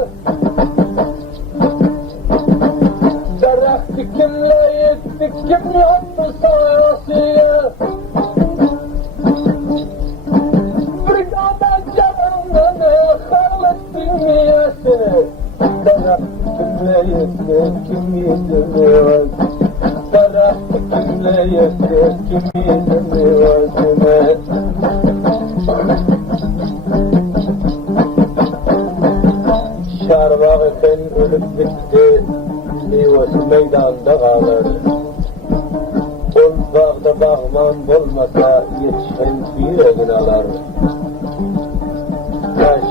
Zaraftı kimle yettik, kim yaptı sayasiye. Brigada canımda ne halet bilmeyesini. Zaraftı kimle yettik, kim yedirmez. Zaraftı kimle yettik, kim yedirmez. Şarbağı sen ölüp bitti, meyvesi meydanda kalır. Ol bağda bağman olmasa yetişen yüreğin alar.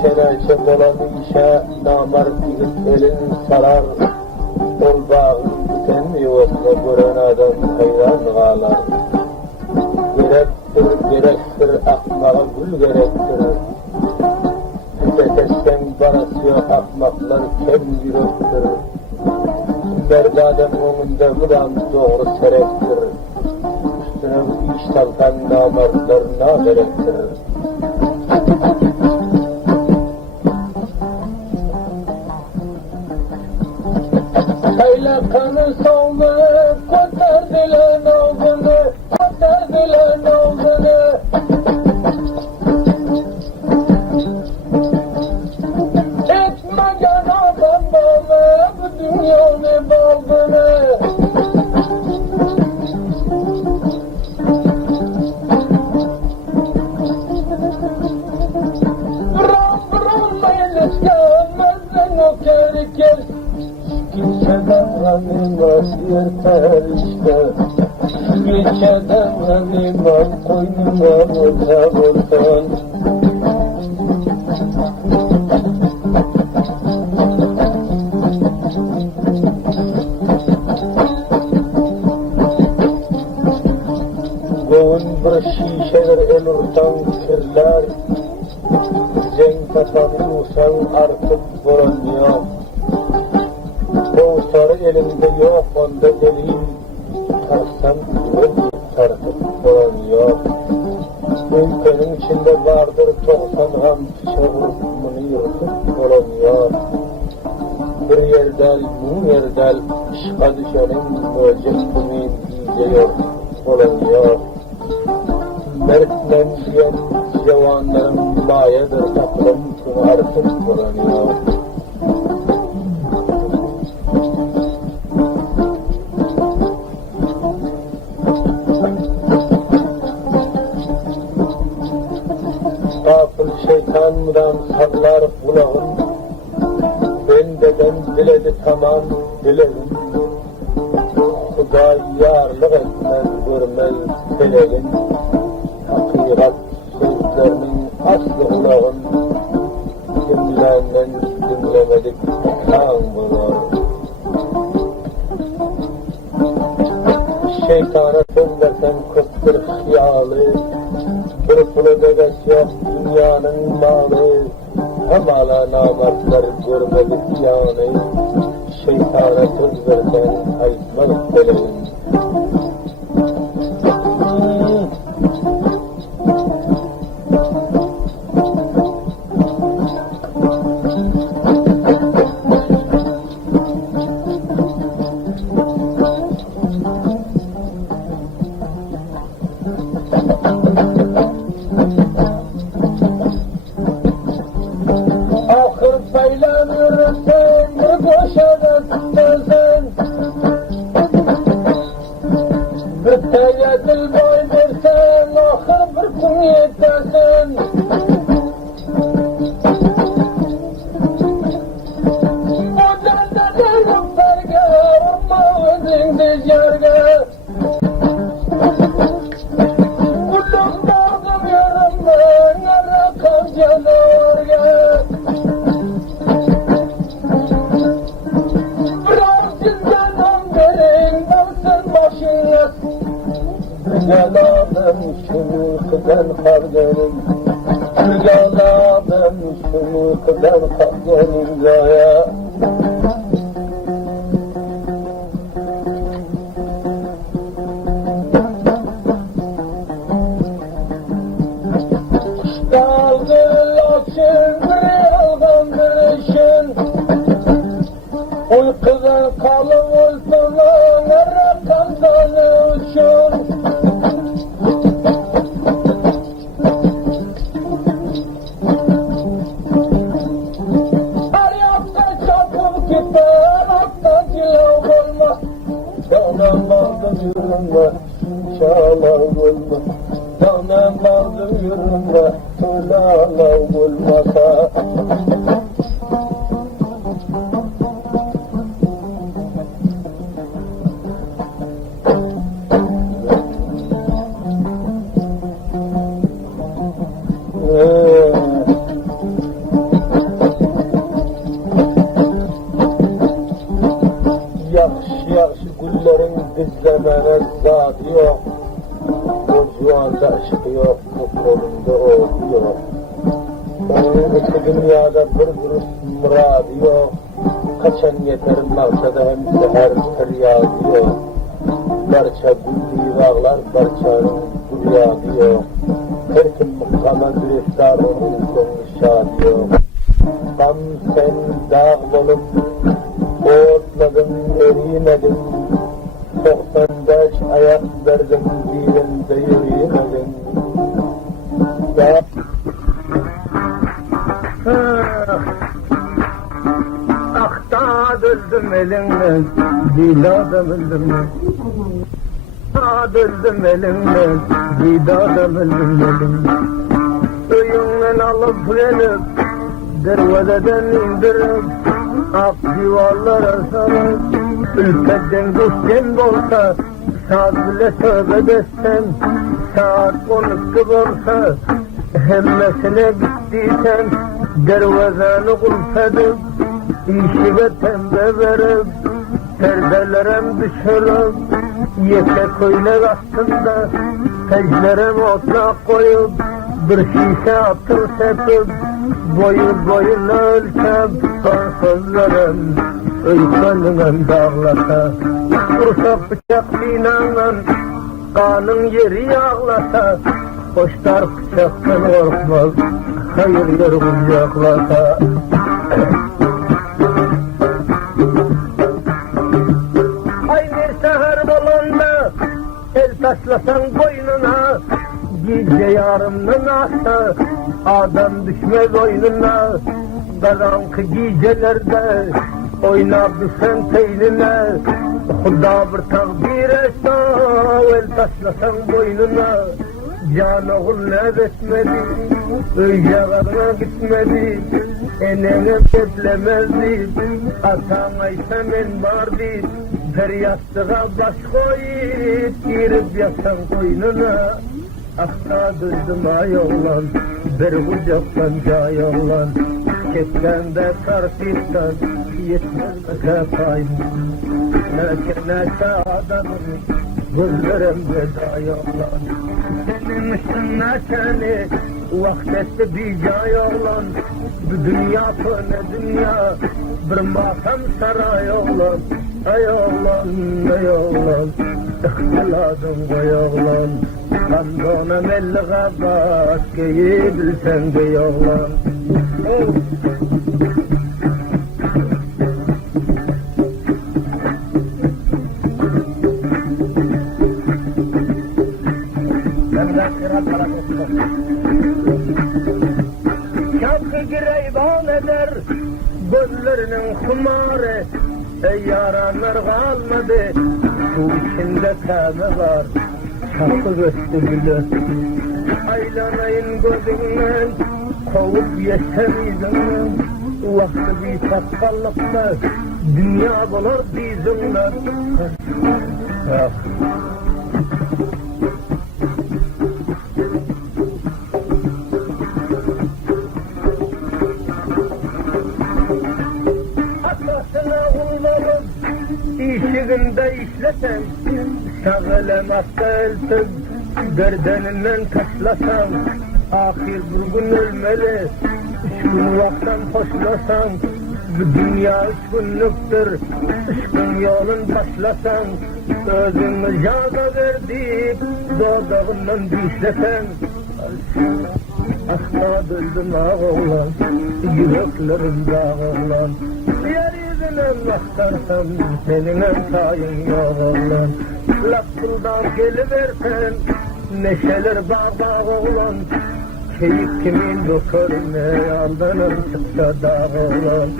çeneçe olan işe namar gidip elin sarar. Ol bağın biten yuvasına gören adam hayran ağlar. Gerektir akmağa gül gerektir. Tüketeşten barası yok akmaklar kem yürektir. Merdadem önünde bulan doğru serektir. Üstüne bu iş talkan namartlar namerektir. Kaylakanı savunu kotardılar navzunu, kotardılar navzunu. Etmegen adam bağlı bu dünyanın baldını. Bırak meylisken mezden o kerikir. Geceden ganimat yeter işte. Geceden ganimat koynuma orta ortan. Kovun bir şişeler el ortan kirler. Cenk kafanı usan artık boranıyor. O sarı elimde yok, onda deliyim. Tutarsam yol tartıp olan yok. Ülkenin içinde vardır 90 ham çağırıp bunu yırtıp olan yok. Bir yerden, bu yerden işga düşenin mücek kumin iyice yok olan yok. Mertlen diyen cevanların mayedir taklım kını artık olan yok. Gafıl şeytanımdan sallar kulağım. Bendeden biledi tamam bilerim. Huda yarlık etmez görmez peleğin. Hakikat sözlerinin aslı kulağım. Dinlenen dinlemedik kan bular. Şeytana sözlersen kıstır hiyalı. Bir pulu bebeş yok dünyanın malı. Hemala namartlar görmedik yani. Şeytana söz versen aytmalık beleğin. Dil boy versen, ahir bir kun yetersin. O derdenin berge, ama özüngde yerge. Kulluk dağdım yarımda, nara kavcalarga. Biraz zindandan verin, baksın başına. Galadım şunu kıdan kardenim, galadım şunu kıdan kardenim gaya. Dalgın açın, bir yalgan bir işin. Uykudan kalın uykunun, arakan sana uçun. Danam aldım yürümle, çağlar olma. Danam aldım yürümle, tulalar olmasa. Bu dünyada bir duruş muradı yok. Kaçan yeter maksada hem seher feryadı yok. Barça güldiği bağlar barçanın gülyadı yok. Her kim mıkkama gürestar onun sonu şadı yok. Tam sen dağ olup oğutmadın, eriyemedin. 95 ayak verdim dilimde yürüyemedin. Ya Akta döldüm elimden, dilada bildim. Akta döldüm elimden, dilada bildim. Öyünden alıp gelip, dervazeden indirip, ak divarlara sarıp, ülkeden geçen olsa, saat bile tövbe desem, saat 12 olsa, hemmesine gittiysen, dervazanı kulfedip, işime tembe verip, perdelerem düşürüp, yeke koynak aslında, seclerem otlak koyup, bir şişe atır sepip, boyuna ölçep, son sözlerem, öykeninem dağlasa, kursak bıçak sinanla, kanın yeri yağlasa, koştar bıçaktan korkmaz, hayır yer kucaklasa. Ay bir seher bolanda, el taşlasan boynuna, gece yarımdan asa, adam düşmez oyununa, karanlık gecelerde, oynar düşen teynine, Huda bir takdir etsa, el taşlasan boynuna, canı gullet etmedi, öycarına gitmedi, enene teplemezdi, atan aysa men vardı, feryattığa baş koyup, girip yatan koynuna, akta düzdüm ay oğlan, bir kucaktan cay oğlan, çekkende tartıştan, yetmez kefayım, neşe adamım, gözlerimde day oğlan, senin için neşeni, vakt etti bir cay oğlan, bu dünya ne dünya, bir matam saray oğlan, ay oğlan, ay oğlan, ihtiladım koy oğlan, kandona melliğe bak, giyebilsen de oğlan. Şapkı gireyban eder, gözlerinin kumarı, yaranlar kalmadı, su içinde tane var, şapkı göstü gülü. Aylanayın gözünden, kovup yeşemizden, vakti bir sakkallıkta, dünya bulur bizimden. İşiginde işlesen, şağılem asılsız, gerdeninden taşlasan, ahir bir gün ölmeli, 3 gün vaktan hoşlasan, bu dünya 3 günlüktür, 3 gün yolun başlasan, özünü caza verdik, dodağından düşlesen, asla döldüm ağoğlan, yüreklerim dağoğlan, yeryüzüne bakarsan, seninle sayın yok oğlan, lafından geliversen, neşeler bağ oğlan, keyif kimin dokörüne, aldanım çıksa dağ oğlan.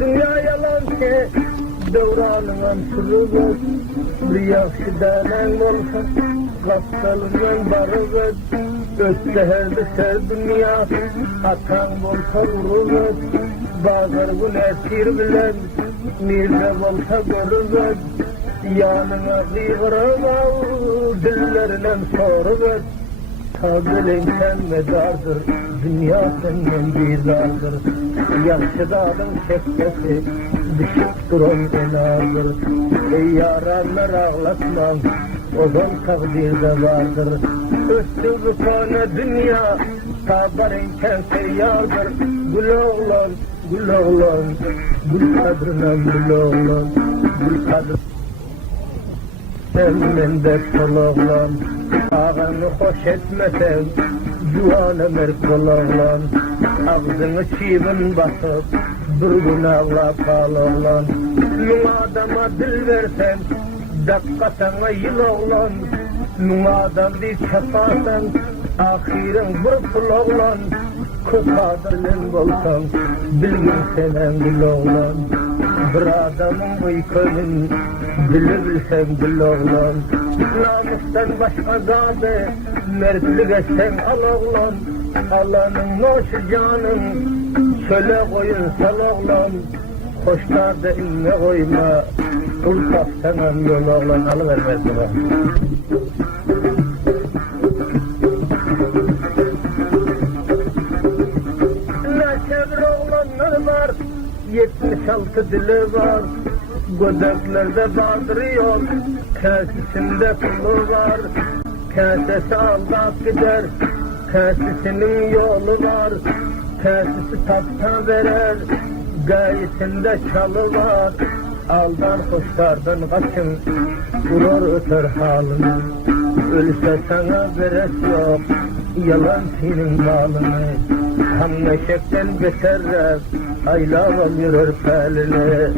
Dünya yalan ki, devranıman sürüver, bir yaxşı denen olsa, kapsalından barıver, ötte her düşer dünya, atan olsa vurulur, bazar gün esir bilen, nerede olsa görüver, yanına kıygırıver, dillerinden soruver, tabilen sen medardır, dünya senden bizardır, yaxşı dağın şekkesi, düşüp duran enadır. Ey yaranlar ağlatmam, ozan takdirde vardır. Öttü bu sana dünya, tabarınken seyyadır. Gül oğlan, gül oğlan, gül kadrına gül oğlan, gül kadrına. Sen de sol oğlan, ağanı hoş etmesen, Juana merk bol oğlan. Ağzını çiğbin basıp, bir gün ağla kal oğlan. Nung adama dil versen, dakika sana yıl oğlan. Nung adam bir çapasan, ahirin bir pul oğlan. Kısadırın bolsan, bilgin senen gül oğlan. Bir adamın uykunun, dili bilsen gül oğlan. Namustan başka zade, mertlik etsen al oğlan. Allah'ın noşu canın, şöyle koyun sal oğlan. Hoşlarda inme koyma, kul kapsanan yol oğlan, alıvermez bana. Neşevir oğlanlar var, 76 dili var. Gödeklerde baldırıyor, kasesinde pulu var. Kasesi aldat gider, kasesinin yolu var. Kasesi tapta verer, gayesinde çalı var. Aldan hoşlardan kaçın, vurur öter halını. Ölse sana veres yok, yalan senin malını. Ham neşekten beterler, aylavan yürür pelini.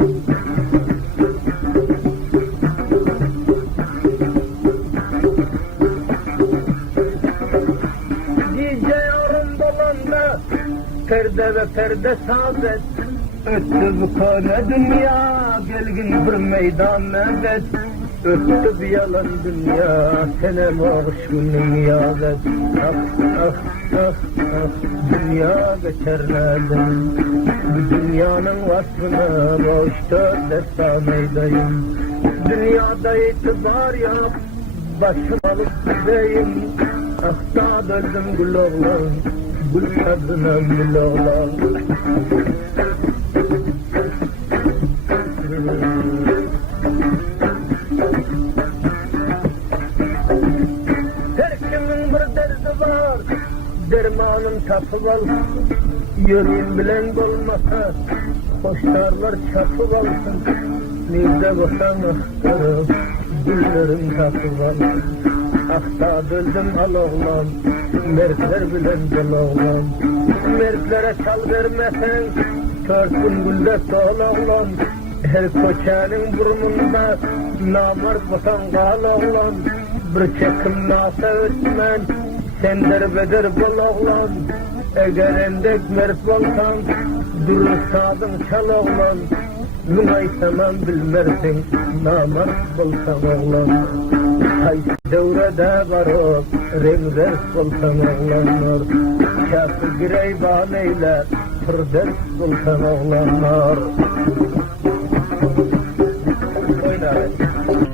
Perde ve perde saadet, öttü bu kone dünya, gelgin bir meydan medet. Öttü bir yalan dünya, senem ağış günün yadet. Ah ah ah ah, dünya geçer nereden? Bu dünyanın vasfına boşta destanıydayım. Dünyada itibar yok, başım alıp gideyim. Ah da döndüm gül oğlan, gül kadına gül oğlan. Her kimin bir derdi var, dermanın tapı alsın. Yüreğim bilen olmasa, hoşlarlar çapı alsın. Nerede basan ahtarım, güllerin tapı alsın. Akta döndüm al oğlan, mertler bilen gel oğlan. Mertlere çal vermesen, 4 gün gülde sol oğlan. Her koçanın burnunda, namart basan kal oğlan. Bir çekim nasa ötmen, sen derbeder bol oğlan. Eğer endek mert bolsan, durur sadın çal oğlan. Nunaysaman bilmersin, namart bolsan oğlan. Haysi devrede varıp, rengders bolsan oğlanlar. Kafir gireyban eyler, firders bolsan oğlanlar.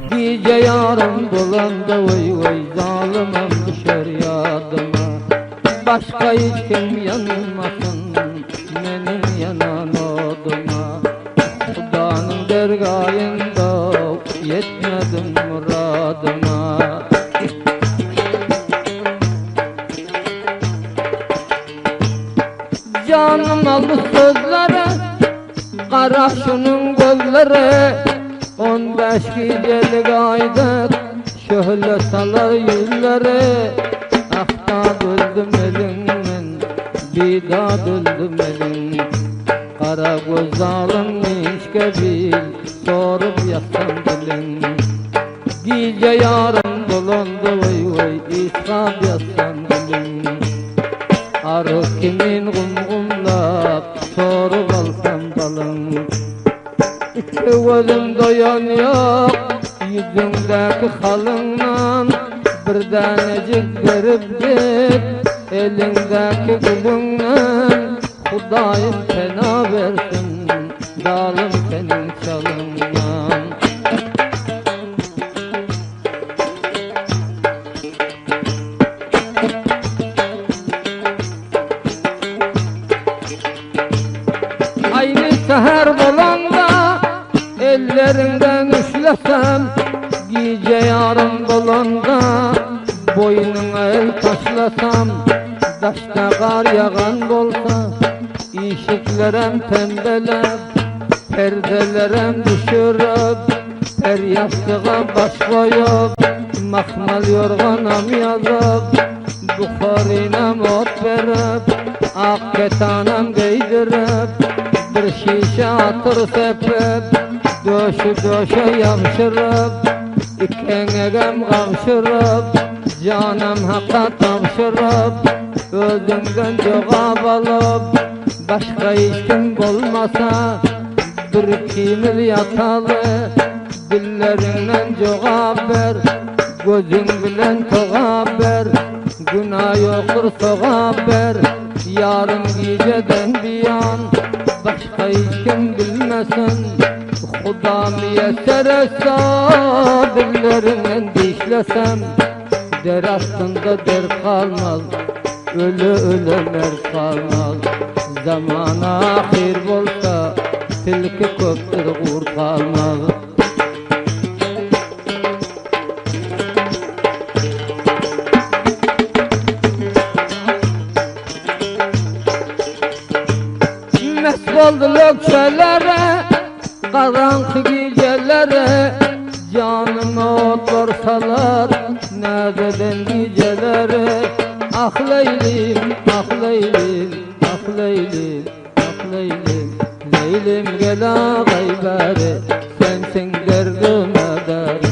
Gece yarım dolanda vay vay, zalimim düşer yadıma. Başka hiç kim yanmasın, benim yanan oduma. Hudanın dergahında yetmedim muradıma. Canım aldı sözlere, Karaşunun gözleri. 15 gecelik aydır şöyle salar yüzleri. Akta döldüm elinden, bir daha döldüm elin. Kara göz zalim işke bil, sorup yatsam dilin. Gece yarım dolandı vay vay, ishab yatsam dilin. Arı kimin gumgumlap, sorup alsam balın. İki gözüm doyan yok, yüzündeki halından. Bir tanecik verip git, elindeki gülünden. Hudayım fena versin, zalim senin çalından. Aynı seher bolanda, Ellerinden üflesem gece yarım bulanda, boynuna el taşlasam daşta kar yağan bolsa, işiklerem tembelep perdelerem düşürüp, her yastığa baş koyup mahmal yorganam yazıp, Buxarinem ot verip ak ketanam giydirip, bir şişe atır sepip döşe yamşırıp, ikengegem kavşırıp canım hakka tavşırıp, özümden cevap alıp başka işim olmasa bir kimil yatalı, dillerinden cevap ver, gözün bilen cevap ver, günah yoktur cevap ver, yarın geceden biyan başka işim bilmesin, Xuda müyesser etsa dillerinden dişlesem, der aslında der kalmaz, ölü mer kalmaz, zaman ahir bolsa tilki köptür kurt kalmaz. Mest oldu lökçelere, karanlık gecelere, canımı otursalar nereden gecelere. Ah Leylim, ah Leylim, ah Leylim, ah Leylim, Leylim gel ağay bari, sensin derdime deri.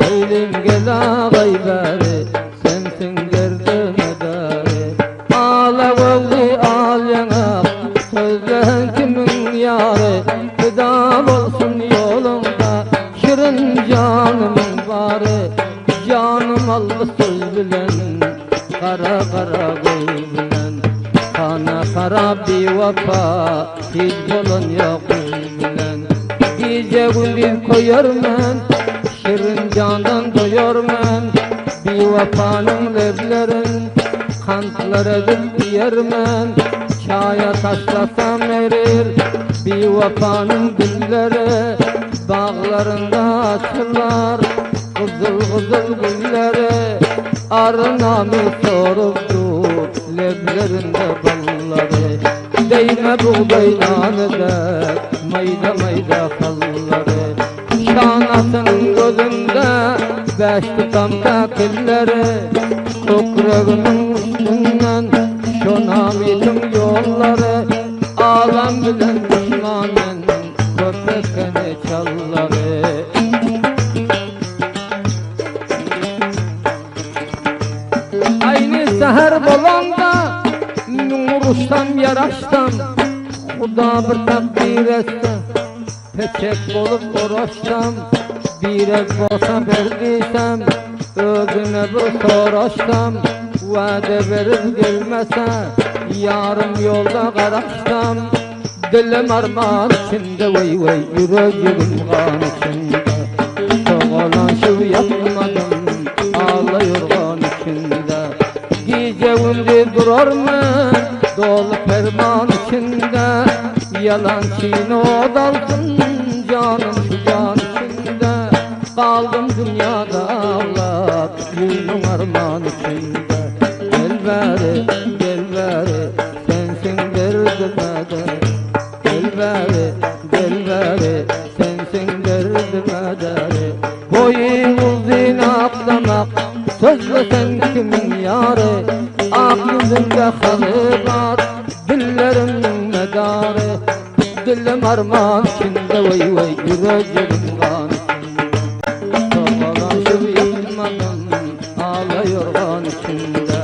Leylim gel ağay bari, sensin derdime deri. Ağla oldu al yanak, sözlen kimin yarı, fidam olsun yolunda, şirin canımın bari. Canım aldı söz bilen, kara kara gül bilen, kana kara bir vefa, hiç bolun yok bilen. Gece gündüz koyar men, şirin candan doyar men, bir vefanın leblerin kantlar edip yer men. Çaya taşlasam erir bir vefanın gülleri, bağlarında açılar kızıl kızıl gülleri. Arnamı soruptur leblerinde balları, değme buğdaydan eder mayda mayda kalları. Şanasının gözünde beş tutam takilleri, kökreğinin üstünden şonamidim yolları. Ağlam bilen düşmanın köpekene çalları. Aynı seher bolanda nuruştam yaraştam, Xuda bir takdir etse peçek bolup uğraştam. Bir ev bolsa berdiysem özüne bir soraştam, vade verip gelmese yarım yolda qaraştam. Dilim arman içinde vay vay, yüreğim kan içinde, soğulaşıp yapmadım ağla yorgan içinde. Gece gündüz durarım dolu ferman içinde, yalancını odalsın canım şu can içinde. Kaldım dünyada ağlar yüzüm arman içinde. Gel beri sensin derdime de, gel beri sensin derdime de. Boyun uzun atlamak sözle sen kimin yarı, ak yüzünde halı var dillerimin medarı. Dilim arman içinde vay vay, yüreğim kan içinde, soğulaşıp yapmadım ağla yorgan içinde.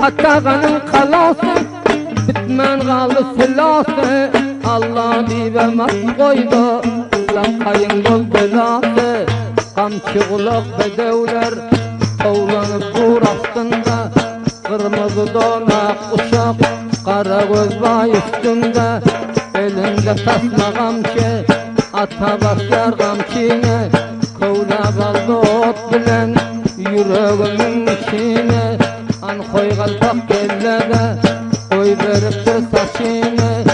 Katağanın kalası, bitmen kaldı silası, Allah dibe mat koydu, lakayın bol belası. Kamçı kulak bedevler tovlanıp kur astında, kırmızı donak uşak kara göz bay üstünde. Elinde tasma kamçı ata başlar kamçine, kovla baldı ot bilen yüreğimin içine. An koy kalpak kellede, koy veriptir saçını,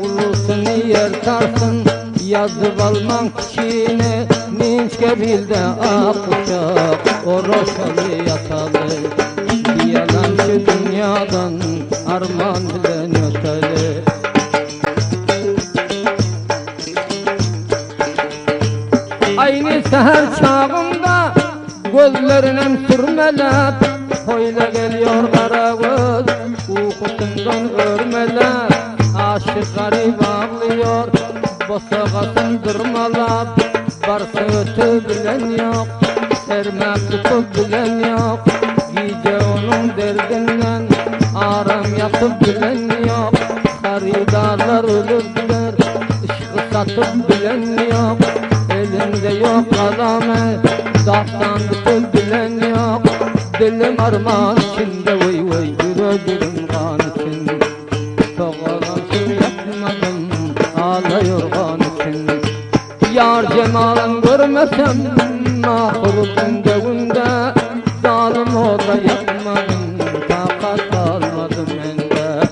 ulusunu yertarsın, yazıp alman kişini. Ninçke bilde ak uçak, o roşalı yatalı, bir yalan şu dünyadan arman bilen öteli. Aynı seher çağımda gözlerinin sürmeler, koyla geliyor kara göz, uykusundan örmeler. Aşık garip ağlıyor, bosağasın durmalar. Varsa ötü bilen yok, sermek tutup bilen yok. Gece onun derdinden aram yapıp bilen yok. Haridarlar ölürdüler, ışkı satıp bilen yok. Elinde yok alamet, dağdan tutup bilen yok. Dilim armağan içinde vay vay, yüreğim kan için. Soğuğum sür yapmadım, ağlıyor kan için. Yar cemalın görmesem, mahvolum günde. Zalim orada yapmadım, takat kalmadım ende.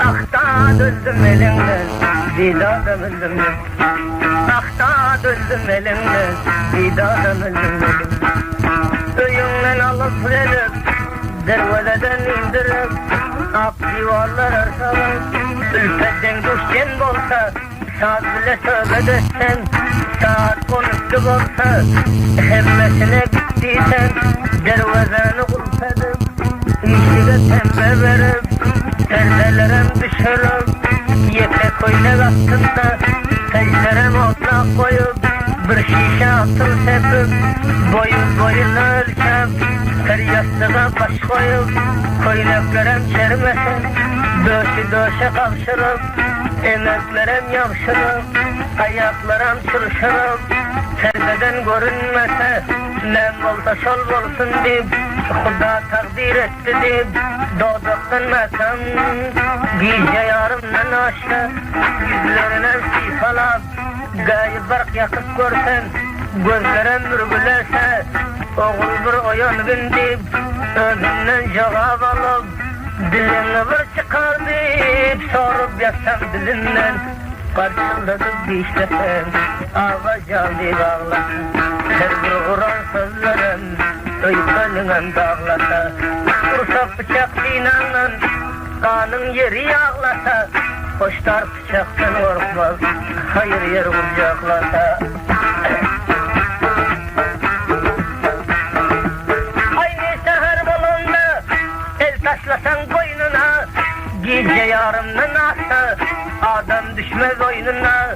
Akta döndüm elinden, vidadan öldüm. Akta döndüm elinden, vidadan öldüm. Öyünden alıp verip, derveleden indirip, ak divarlar arsalan. Ülfetten düşen bolsa, saz bile tövbe etsen. Saat 12 bolsa, hemmesine gittiysen. Dervezeni kulp edip, işine tembe verip, perdelerem düşürüp, yeke koynak altında, teclerem otla koyup, bir şişe atıl sepip, boyuna ölçep, her yastığa baş koyup, koynaklarım çermesin, döşe kavşırıp, emeklerim yavşırıp, ayaklarım sürüşürüp, perdeden görünmese, nem olsa şol olsun deyip, Xuda takdir etti deyip, doğduktan mekam, gece yarımdan aşağı, yüzlerine sifalap, gayı bark yakıp görsen, gözlerim mürgülese, oğul bir oyan gün deyip, özünden cevap alıp, dilini bir çıkar deyip, sorup yatsam dilinden, karşıladık dişlesen, ağacağım deyip ağlasın, her bir Kur'an sözlerim, öykanın dağlasa, kursak bıçak dinanın, kanın yeri yağlasa, hoşlar bıçaktan korkmaz, hayır yer kucaklasa. Aynı seher bolunda, el taşlasan boynuna, gece yarımdan asa, adam düşmez oyununa,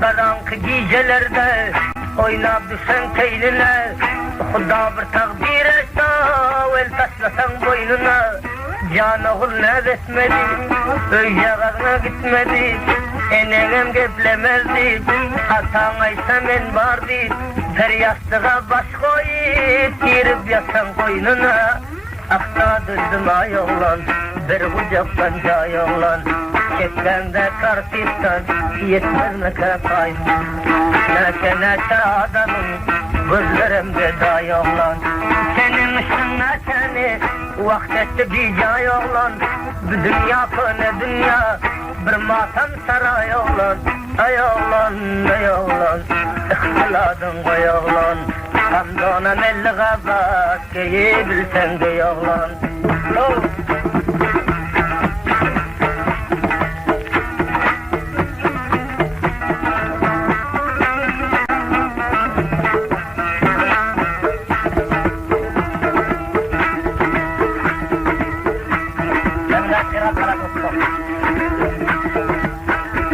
karanlık gecelerde, oynap düşen teynine, Xuda bir takdir etsa, el taşlasan boynuna, canı hulnet etmedi, öycağına gitmedi, eneğim geplemezdi, hatan aysa men vardı, her yastığa baş koyup, girip yatsan koynuna, akta döndüm ay oğlan, bir kucaktan cay oğlan, çekende kartistan, yetmez mekafayım, neşe adamım, gözlerimde day oğlan, senin ışınla seni, vaktette bir cay oğlan, bir dünya kone dünya, bir matam saray oğlan, ay oğlan, ay oğlan, ihtiladın koy oğlan, hamdona melli gabat, geyebilsen de oğlan.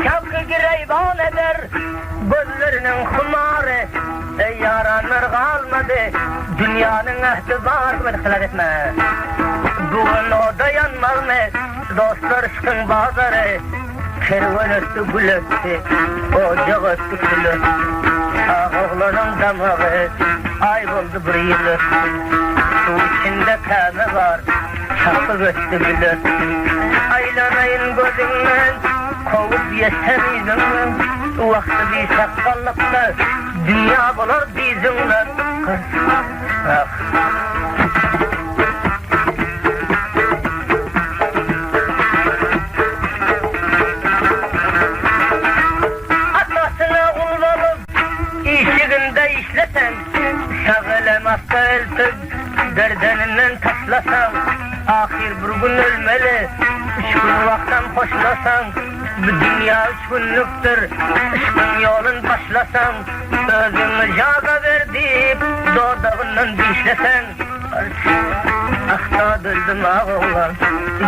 Şapkı gireyban eder, gözlerinin kumarı, yaranlar kalmadı, dünyanın ehdi var mı dikkat etme. Bugün o dayanmaz mı, dostlar ışkın bazarı, kervan öttü gül öttü, ocak öttü kül öttü. Ah oğlanın damağı, ay oldu bir yıl öttü, su içinde kâme var, çapı öttü gül öttü. Aylanayın gözünden, kovup yesem yüzümden, Vakti bir sakallıkta dünya bulur bizimle. Atasına kul olup işiginde işlesen, şağılemazsa eltip derdeninden taşlasan, ahir bir gün ölmeli, 3 gün vaktan hoşlasan, bu dünya 3 günlüktür, 3 gün yolun başlasan, özünü caga verdi, doğdağından dişlesen, ahta döldüm ağılan,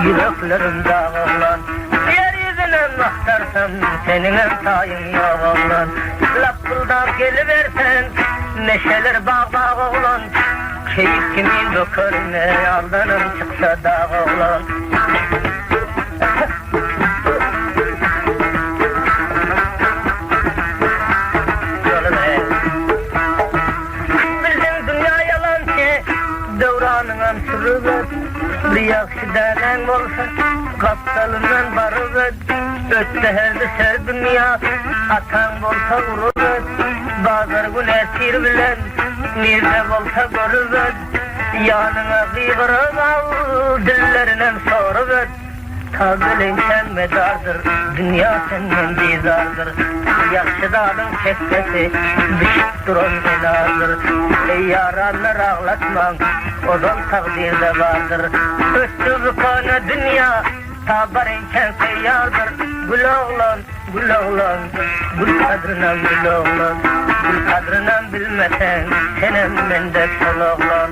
yüreklerim dağılan, yeryüzüne mahtarsam, senin emtayın yağılan, lapıldan geliversen, neşeler bağ bağılan, keyif kimin dökörüne, aldanım çıksa dağılan. Bir yakşı denen olsa kaptalından barıvet, ötte herdi ser dünya, atan olsa vuruvet, bazar gün esir bilen, nirde olsa görüvet, yanına kıygırıp al, dillerinen soruvet, tazılın sen medardır, dünya senden dizardır, yakşı dağın çekkesi, düşüp duran belardır, yaranlar ağlatman, odun takdirde vardır, üstü bükana dünya, tabarınken seyyardır, gül oğlan, gül oğlan, gül kadrından gül oğlan, gül kadrından bilmesen, senem mendek sol oğlan,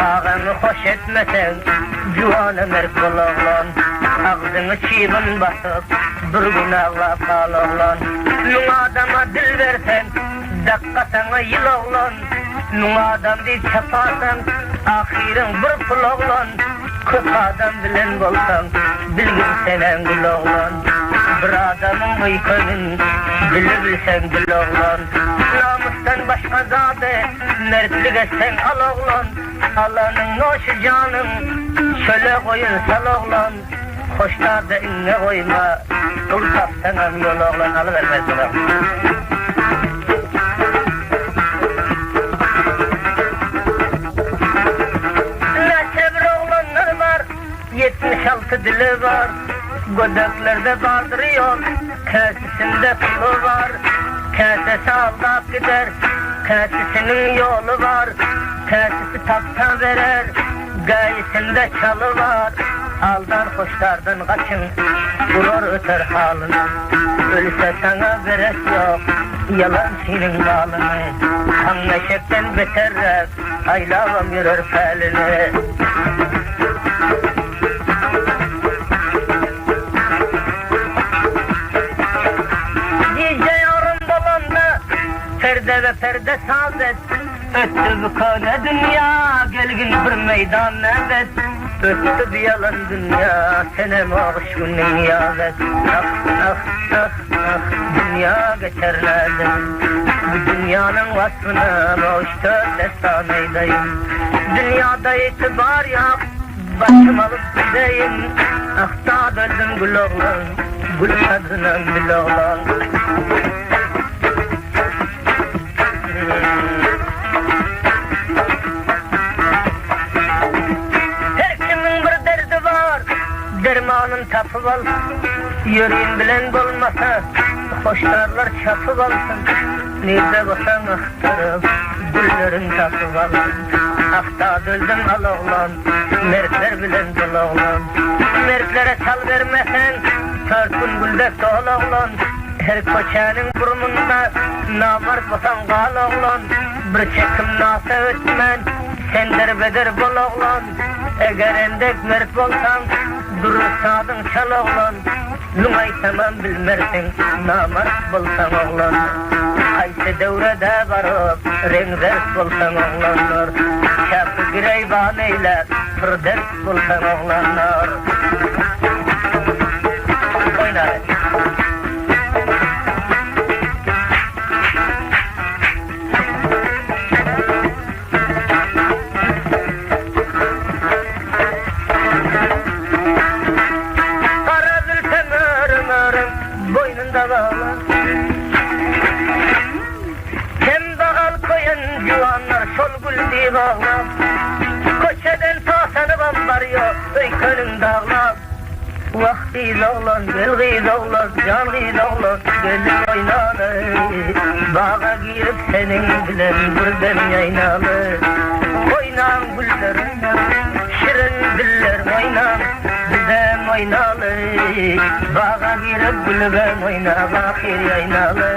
ağanı hoş etmesen, cuvana merk ol oğlan, ağzını çiğbin basıp, bir gün ağlap al oğlan, nun adama dil versen, dakika sana yıl oğlan, nun adam deyip çaparsan, ahirin bir pul oğlan, kız adam bilen bolsan, bilgin senen gül oğlan, bir adamın mıykanın, dili bilsen gül oğlan, namustan başka zade, mertlik etsen al oğlan, Allah'ın noşu canın, şöyle koyun sal oğlan, hoşlarda inne koyma, kul kapsanan yol oğlan, alıvermez oğlan. Yetmiş altı dili var, gödeklerde bardırıyor, kasesinde pulu var, kasesi aldap gider, kasesinin yolu var, kasesi taptan verer, gayesinde çalı var, aldan hoşlardan kaçın, vurur öter halını, ölse sana veres yok, yalan senin malını, kan neşekten beterler, aylavam yürür felini. Perde ve perde sazet, öttü bükane dünya, gelgin bir meydan evet, öttü bir yalan dünya, senem ağış günün yavet, ah ah ah ah, dünya geçerlerdim, bu dünyanın vasfına boşta destan eydeyim, dünyada itibar yok, başım alıp gideyim, ah da döndüm gül oğlan, gül kadrına gül oğlan. Dermanın tapı ol, yüreğin bilen bulmasa, hoşlarlar çapı olsun, nerede basan aktarım, güllerin tapı olsun, akta döldüm al oğlan, mertler bilen dol oğlan, mertlere çal vermesen, 4 gün güldek dol oğlan, her koçanın burnunda, namart basan kal oğlan, bir çekim nasa ötmen, sen derbeder bol oğlan, eğer endek mert bolsan, durur sadın çal oğlan, numay tamam bilmersin, namart bolsan oğlan. Ayse devrede varıp, renk ders bolsan oğlanlar, çapı gireyban eyler, bir ders bolsan oğlanlar. Oynar et. bağlam. Köçeden tasanıp varıyor öykönün dağlam. Vaktiz oğlan, gelgiz oğlan, cangiz oğlan, gelin oynalı. Bağa girip senin bilen birden yaynalı. Oynan güller oynan, şirin diller oynan, bizem oynalı. Bağa girip gülben oyna, bakir yaynalı.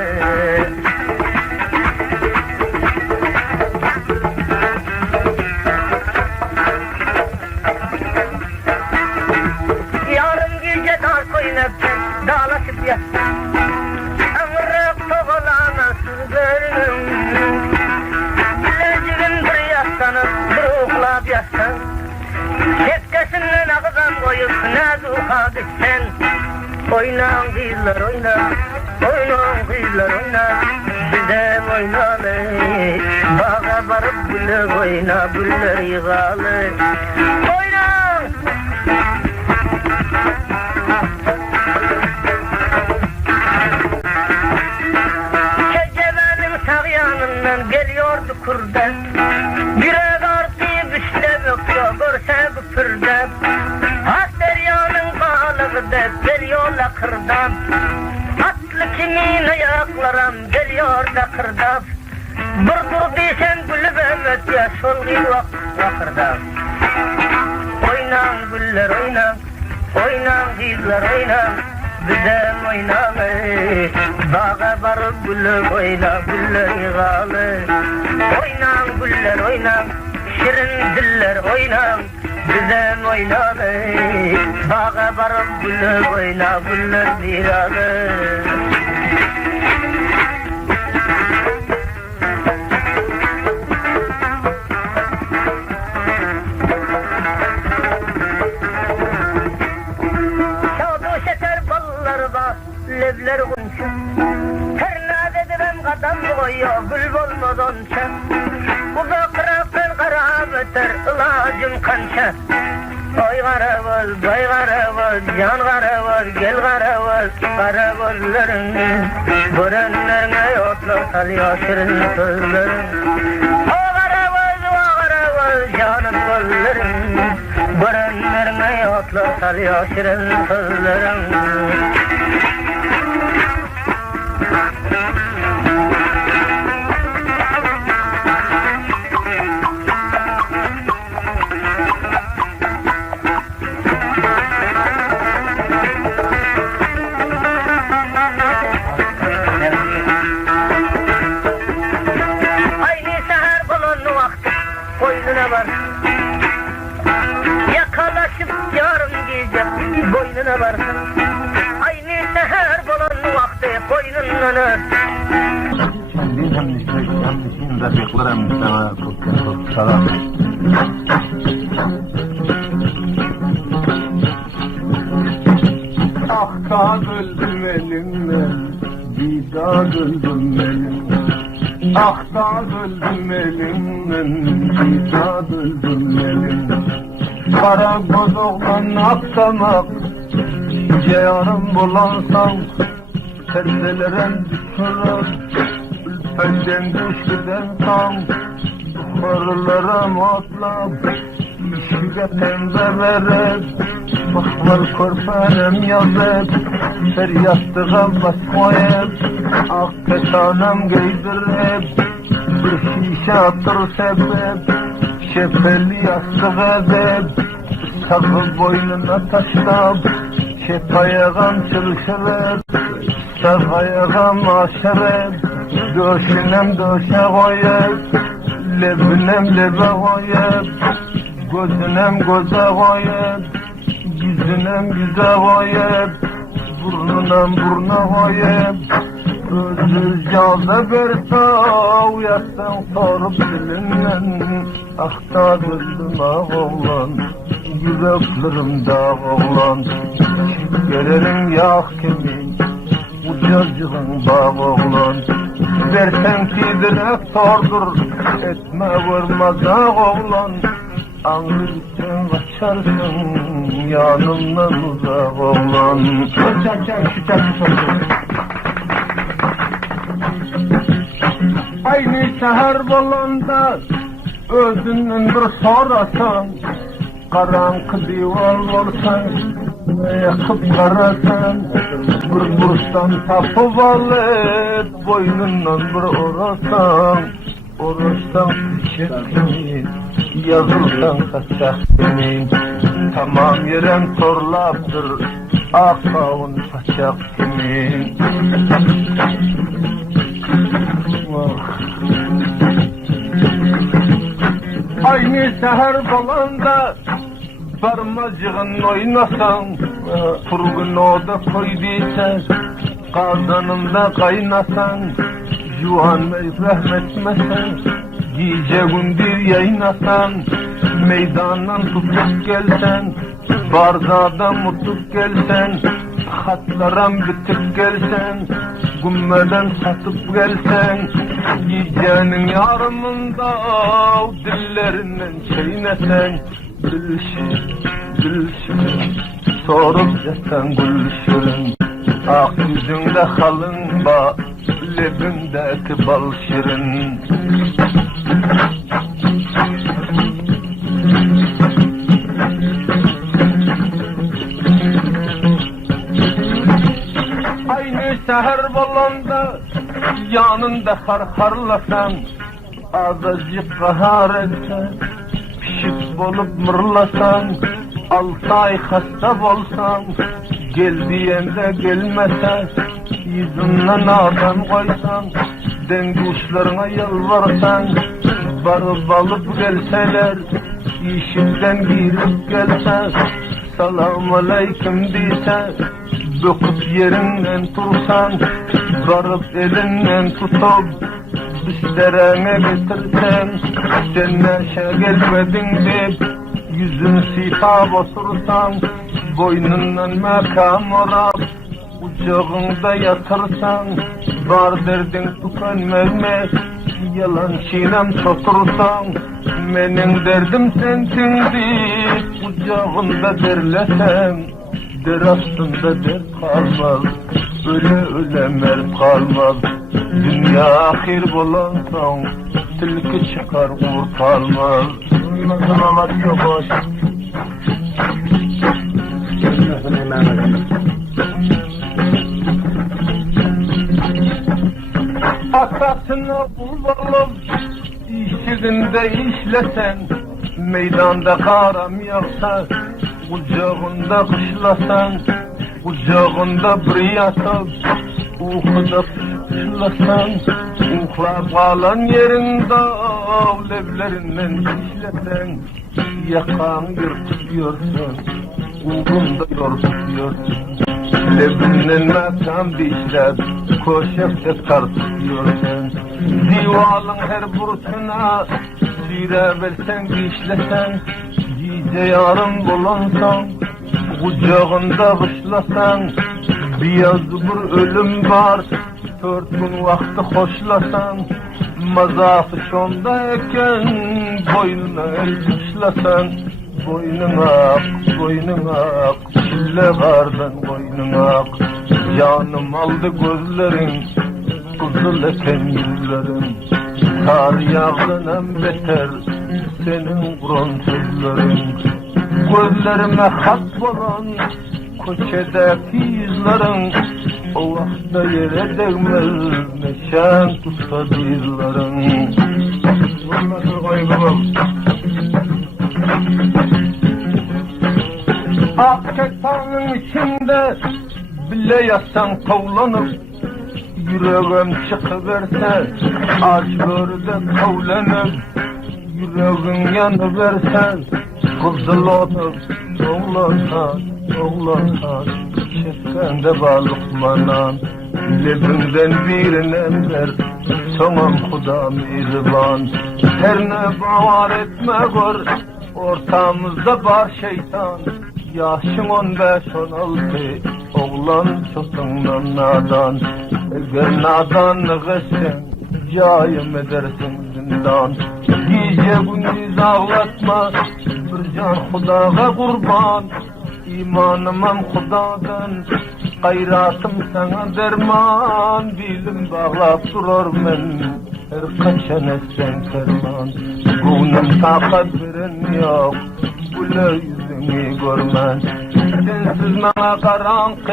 Dağlaşıp yatsın, ömrük toğulana sürgürüm. Bileciğin bir yaslanıp, bir uğlap yatsın. Şefkesinden ağzam koyup, nazuka düşsen. Oynan kızlar oynan, oynan kızlar oynan. Bizem oynalı, bağa varıp güller oyna, güller yığalı. Oynan! Geliyordu kurda, yürek artıyıp işte bakıyor, görse bu pürde. At deryanın balığı da geliyor lakırdan. Atlı kimin ayaklarım geliyor da kırdan. Dur diysen gülüp ömöt ya solgin vakırdan. Oynan güller oynan, oynan kızlar oynan. Bizem oynalı, bağa barıp güller oyna, güller yığalı. Oynan güller oynan, şirin diller oynan. Bizem oynalı, bağa barıp güller oyna, güller yığalı. Levler kunça, ternade direm kadam koyuyor, gül bolmazonça. Uzakraktan kara beter, ilacım kança. Oy karavuz, bay karavuz, can karavuz, gel karavuz, karavuzların. Görenlerine yotlar salıyor şirin sözlerin. O karavuz, canım gözlerin. Görenlerine yotlar salıyor şirin sözlerin. Yakalaşıp yarın gece boynuna varsın. Aynı seher bulan vakti boynundan örsün. Akta öldüm elimden, vida öldüm elimden. Akta öldüm elimden, vida öldüm elimden. Kara bozuktan aksamak, yarım bulansam, serseleren düşürür. Ülfenden düşüden tam, yukarılara matlap, işiga temde verir. Bakmal korpanem yazıp, feryattığa bas koyup, ak kesanım giydirip, bir şişe atır sebep, şefeli yastık edip, sakı boynuna taşlap, şef ayağım çılışırır, sağ ayağım aşırır, döşünem döşe koyup, lebinem lebe koyup, gözünem göze koyup, yüzünem yüze koyup, burnunam burna koyup, gözü caza bertav yastan sorup dilinden, akta gözüm ağ oğlan, yüreklerim dağ oğlan, gelirim yağ kimin, ucacığın bağ oğlan, versen ki direkt sordur, etme vurma dağ oğlan, anlırsın kaçarsın, yanımdan uzak oğlan. Aynı seher bolanda, özünden bir sorasan, Karankı dival olsan, yakıp karasan, bir burstan tapıp alıp, boynundan bir orasan, orasan çekimin, yazılsan kaçak kimin, tamam yeren torlaptır, akavun kaçak kimin. Aynı seher balanda parmacığın oynasan, turgun oda koyduysan, kazanında kaynasan, juan rahmetmesen, gece gündür yaynasan, meydandan tutup gelsen, barzadan mutup gelsen, hatlaran bitip gelsen, gümmeden satıp gelsen, gecenin yarımında dillerinden çeynesen, gülşün, sorup yatan gülşün, ak yüzünde halın ba, lebindeki bal şirin. Aynı seher balanda yanında harharlasan, azıcık kahar etsen, pişik bolup mırlasan, 6 ay hasta bolsan, gel diyende gelmesen, yüzünden adam koysan, denguşlarına yalvarsan, barıp alıp gelseler, işimden girip gelsen, salam aleyküm diysen, böküp yerinden tursan, varıp elinden tutup, düşlerine getirsen, sen neşe gelmedin deyip, yüzün sipab otursan, boynundan makam orap, ucağında yatırsan, var derdin tükenmez, yalan çiğnem sotursan, menin derdim sensin deyip, ucağında derlesen, der aslında der kalmaz, öyle mert kalmaz. Dünya ahir bulansan, tilki çıkar kurtarmaz. Duymasın çok hoş. Atasına uzalım, işiginde işlesen, meydanda karam yağsa, kucağında kışlasan, kucağında bir yatıp, uykuda pışlasan, uyklar kalan yerinde levlerinden işlesen, yakan yırtıyorsun, uykunda yortuyorsun, levinden makam dişler, koşakta tartıyorsun, divalın her burçuna, sire versen dişlesen, gece yarın bulansan, kucağında kışlasan, beyaz bir ölüm var, 4 gün vakti hoşlasan, mazafı şonda eken, boynuna el kışlasan, boynun ak, çille kardan boynun ak, canım aldı gözlerin, kızıl eken yüzlerin, kar yağdan beter, senin kuran sözlerin, gözlerime hat bulan, köşedeki yüzlerin, o vakta yere değmez, neşen tutsa dizlerin. Vurmasın koyduğum. Ak ketanın içinde, bile yatsan kovlanıp, yüreğim çıkıverse, aç börüde kovlanıp, yüreğin yanıverse, kızıl otup, oğlansan, çetkende balıkmanan, lebimden birine ver, sonam Huda mihriban, her ne bavar etme gör, ortamızda var şeytan, yaşım 15-16, oğlan çosundan nadan, eğer nadanlık etsen, cayım edersin zindan, gece gündüz ağlatma, bir can Huda'ya kurban, İmanımam Hudadan, gayratım sana derman, dilim bağlap durur men, her kaçan etsen kerman. Bunun takadirin yok, güle yüzünü görmen. Sensiz bana karanlık,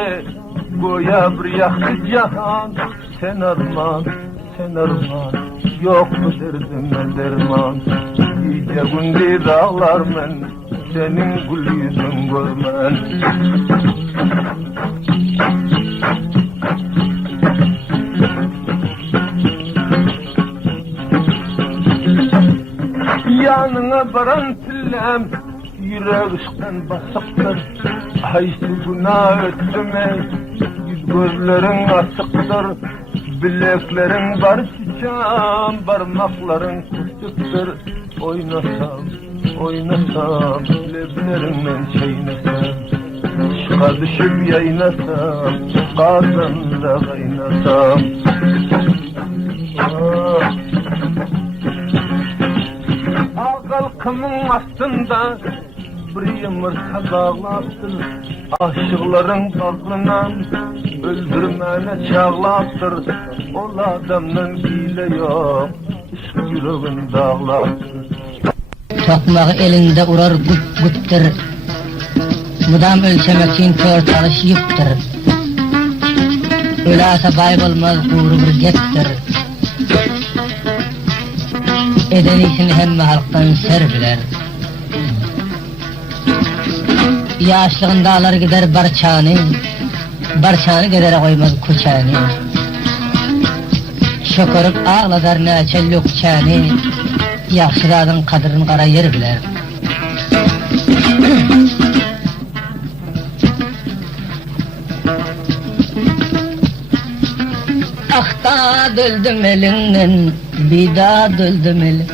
goya bir yakı cihan. Sen arman, yok mu derdime derman. Gece gündüz ağlar men, senin gül yüzün görmen. Yanına varan tillem, yürek ışktan basıktır. Haysi günah etme, yüz gözlerin asıktır. Bileklerin var çiçeğim, parmakların küçüktür. Oynasam, leblerimden çeynesem. Çıka düşüp yaynasam, kazanda kaynasam. Halkımın aslında bir yumurta bağlattır. Aşıkların kalkınan öldürmene çağlattır. Ol adamın hile yok, işk yüreğin dağlattır. Tokmağı elinde urar güttür. Mudam ölçemek için kör talış yıptır. Ölasa baybolmaz uğru bir gettir. Eden için hemme halktan ser biler. Yaşlığında alır gider barçanı gider koymaz kuçanı. Şökürüp ağladar neçe lükçanı, yaxşıladın kadırını kara yer biler. Ahta döldüm elinden, bida döldüm elim.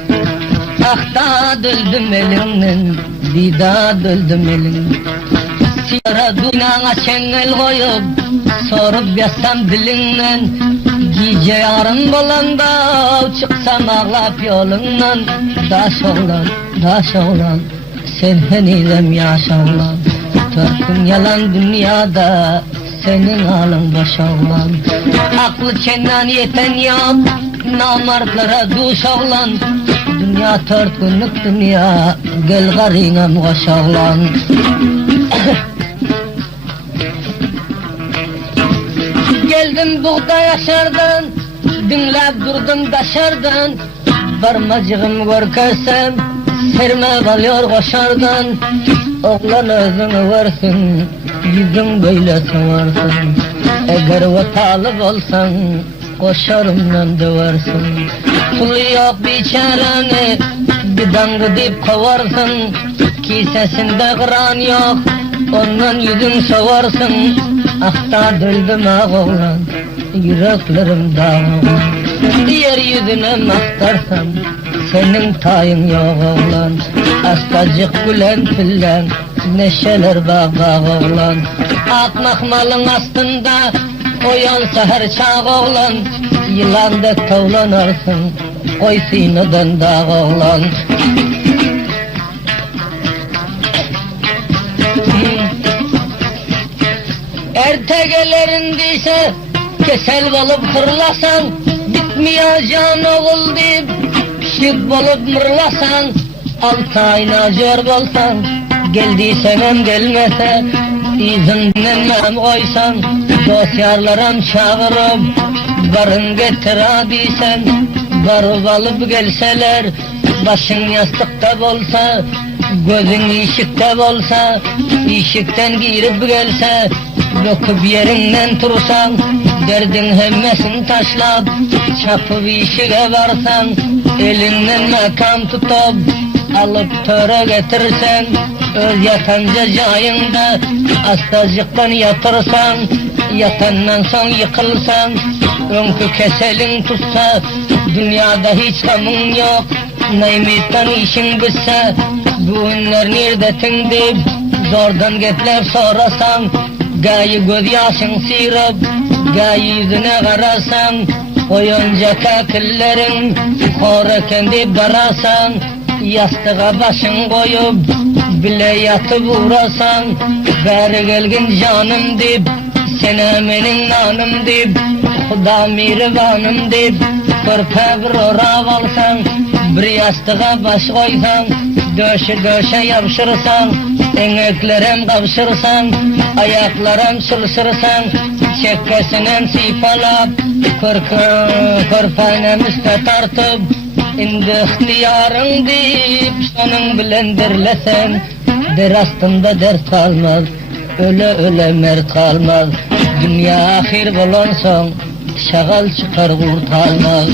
Ahta döldüm elinden, bida döldüm elim. Sigara dunana çengel koyup, sorup yatsam dilinden. Gece yarın bolanda, çıksam ağlap yolundan. Daş oğlan, sen henizem yaş oğlan. Törkün yalan dünyada, senin halın boş oğlan. Aklı çenden yeten yok, namartlara duş oğlan. Dünya 4 günlük dünya, gel garinem koş oğlan. Geldim buğday yaşardan, dinlep durdum daşardan. Barmacığım görkersem, serme balıyor koşardan. Oğlan özünü versin, yüzün böyle sıvarsın. Eğer vatalip olsan, koşarımdan döversin. Pulu yok biçareni, bir dangı dip kovarsın. Kisesinde kıran yok, ondan yüzün sovarsın. Ahta döldüm ağoğlan, yüreklerim dağoğlan. Yeryüzüne mahtarsam, senin tayın yok oğlan. Astacık gülen pillen, neşeler bağ oğlan. Akmak malın astında, oyansa her çağ oğlan. Yılandek tavlanarsın, koy sineden dağ oğlan. Ertegelerindeyse kesel bolup kırlasan, bitmeyeceğin oğul deyip pişik bolup mırlasan. 6 ay nacör bolsan, geldiysen hem gelmese, izin dinlemem koysan. Dosyarlarım çağırıp, barın getir diysen. Barıp alıp gelseler, başın yastıkta bolsa, gözün işikte bolsa, işikten girip gelse. Döküp yerinden tursan, derdin hemmesin taşlap, çapıp işige varsan, elinden makam tutup, alıp töre getirsen, öz yatanca cayında, astacıktan yatırsan, yatandan son yıkılsan, önkü keselin tutsa, dünyada hiç kamın yok, neymittan işin bitse, bu günler neredetin deyip, zordan gepler sorasan, gayi göz yaşın sıyırıp, gayi yüzüne karasan, oyuncak akılların, horeken deyip darasan, yastığa başın koyup, bile yatıp uğrasan, beri gelgin canım deyip, sen emenin nanım deyip, Xuda mehribanım deb körpe bir orab alsan, bir yastığa baş koysan, döşe yapışırsan, eneklerem kavşırsan, ayaklarım sılsırsan, çekkesinden sipalap, körpenem üste tartıp, indi ihtiyarın deyip sonun bilen derlesen, der astında dert kalmaz, öle mert kalmaz. Dünya ahir bolan son, şagal çıkar kurtalmaz.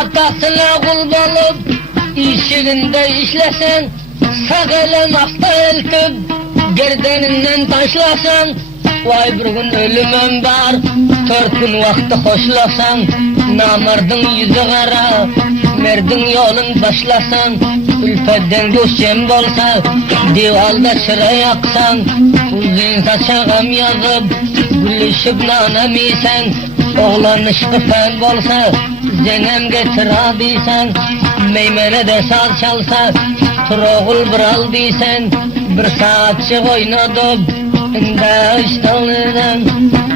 Atasına kul bolup, işiginde işlesen, sağ ele makta eltip, gerdeninden taşlasan, vay bir gün ölümüm var, 4 gün vakti hoşlasan, namardın yüzü kara, merdin yolun başlasan, ülfedden göçem bolsa, divalda çıra yaksan, uzun saçağım yazıp, gülüşüp nanamiysen, oğlan ışkı fen bolsa, zenem getir adiysen, meymene de saz çalsa, troğul bral diysen, bir saatçı oynadıp, inda iştalından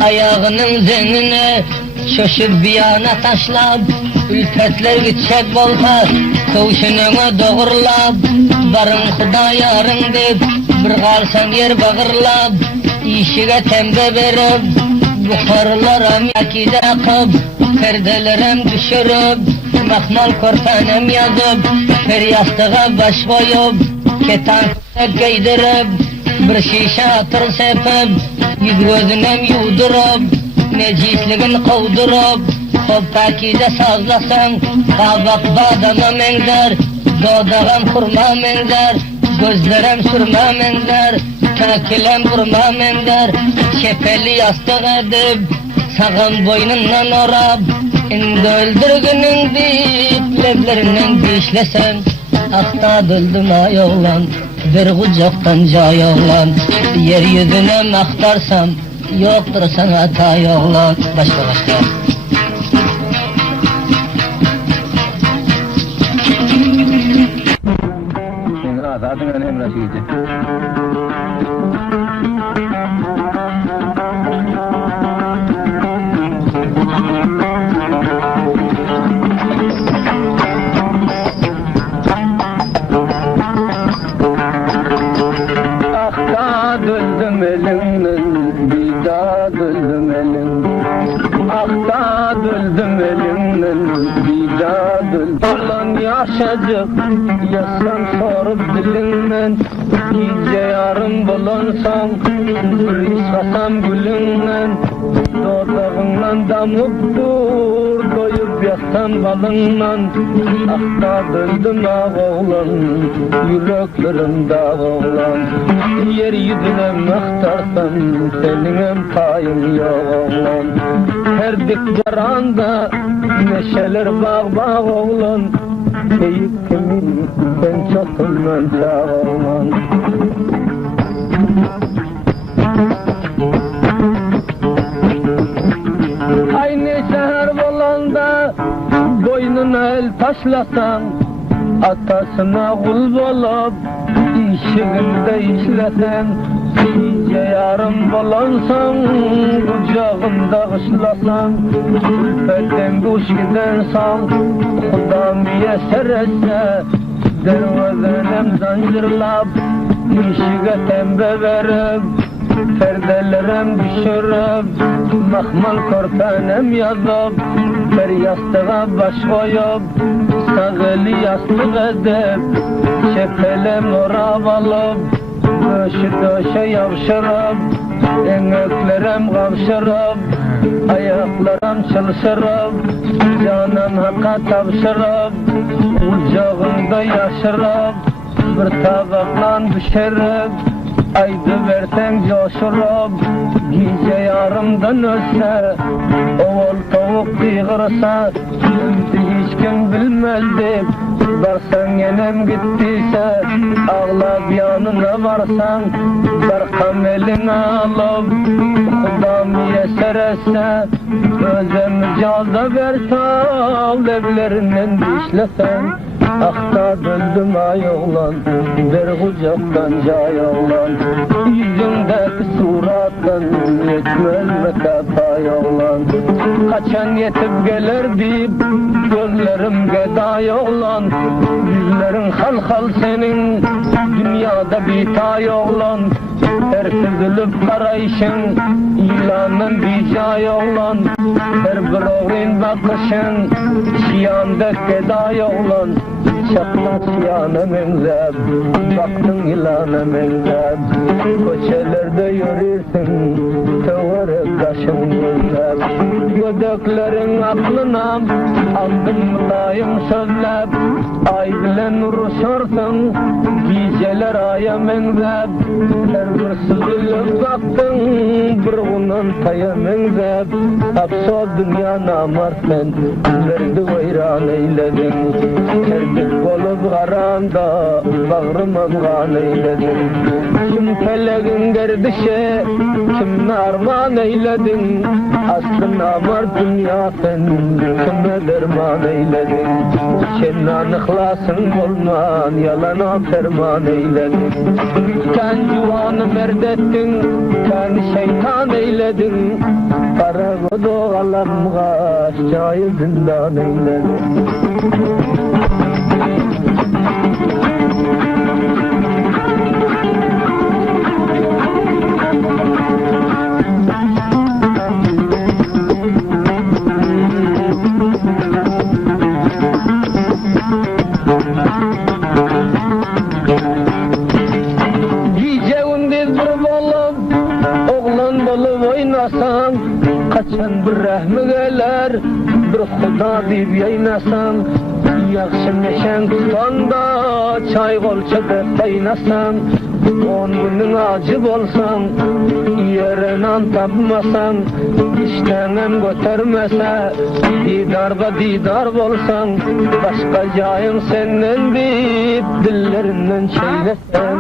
ayağının zenine şoşup bir yana taşlap, ülfetler gidecek bolsa, kavşununa doğurlap, barın Xuda yarın dep, bir kalsan yer bağırlap, işige tembe verip, buharlarım yakize akıp, perdelerem düşürüp, mahmal kortanem yazıp, her yastığa baş koyup, ketan giydirip, bir şişe atır sepip, yüz gözünem yudurup, necisligin kovdurup, hop pakize sazlasan, kabak badana mengder, dodağım kurma mengder, gözlerem sürma mengder, kakilem vurma mengder, şepeli yastık edip, sağın boynundan orap, indi öldürgünün deyip, leblerinden dişlesen, akta döldüm ay oğlan, bir kucaktan cay oğlan, yeryüzüne aktarsam, yoktur sana tay oğlan. Başka. Senin azadın önem Raşidi. Döldüm elinden, bir daha döldüm elinden. Akta döldüm elinden, bir daha döldüm. Ulan yaşacık, yaşam sorup dilinden, iyice yarım bulansam, bir istasam gülünden, dodağından damıp dur, doyup yatsam balından. Akta döldüm ağ oğlan, yüreklerim dağ oğlan. Yeryüzüne mıhtarsam, senin payın yok oğlan. Her dikbaranda neşeler bağ oğlan. Eyüp kimin, sen çatılman çağ oğlan. Aynı şehir bolanda, boynuna el taşlasan, atasına kul bolup, işiginde işlesen, iyice yarım bolansan, kucağında kışlasan, ülfetten kuş gidensan, Xuda miyeser etse, dervazenem zancırlap, işige tembe verip, perdelerem düşürüp, mahmal korpenem yazıp, bir yastığa baş koyup, sağ eli yastık edip, şepelem orab alıp, döşe yavşırıp, eneklerem kavşırıp, ayaklarım çılşırıp, canım hakka tavşırıp, kucağında yaşırıp, bir tabakla düşürüp, aydı versen coşurup, gece yarımdan ölse, oğul tavuk diyğırsa, hiç kim bilmez deyip, Varsan yenem gittiyse ağlap yanına varsan Barkam eline alıp Kudam yeser etse Özüm caza versal evlerinden dişlesen Akta döndüm ay oğlan Ver kucaktan cay oğlan Yüzündeki surattan Yetmez metapay oğlan Kaçan yetip gelir deyip Gözlerim geday oğlan Yüzlerin hal hal senin Dünyada bitay oğlan Her süzülüp karayışın İlanın bicay oğlan Her bir oğlun bakışın Şiyanda geday oğlan Çaktın şiyana menzeb Baktın ilana menzeb Köşelerde yürürsün Tavırı kaşın gözleb Gödeklerin aklına Aldım mülayim sözleb Ay bilen uruşursun Geceler aya menzeb Her bir süzülüp baktın Bir bunun taya menzeb Hapso dünya namarsen Verdi vayran eyledin Her bir olup garanda Bağrıma gan eyledin Kim felegin gerdişe Kim arman eyledin Aslın amar dünya sen Kime derman eyledin Şennan ıhlasın olman Yalana ferman eyledin Sen cuvanı merdettin Sen şeytan eyledin Kara godo alamga Şayı zindan eyledin Kaçan bir rahmi geler Bir xuda deyip yaynasan Yaxşı meşen tutanda Çay kolçada kaynasan 10 günün acı bolsan Yerinden tapmasan İştenem götürmese Didarda didar bolsan Başka cayım senden deyip Dillerinden çeylesen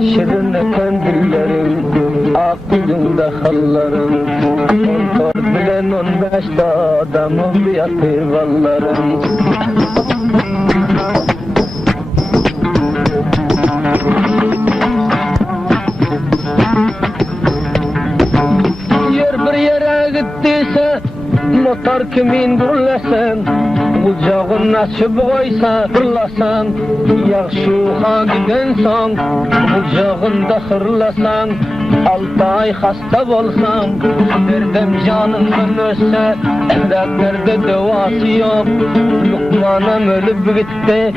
Şirin eken dillerin Ak yüzünde halların 14 bilen 15'te adamım bir yatır valların Yer bir yere gittiyse Motor kimin durlasan Kucağın açıp koysa fırlasan Yakşuğa giden son Kucağında hırlasan 6 ay hasta bolsam Derdem canımdan ölse Dertlerde devası yok Lukmanam ölüp gitti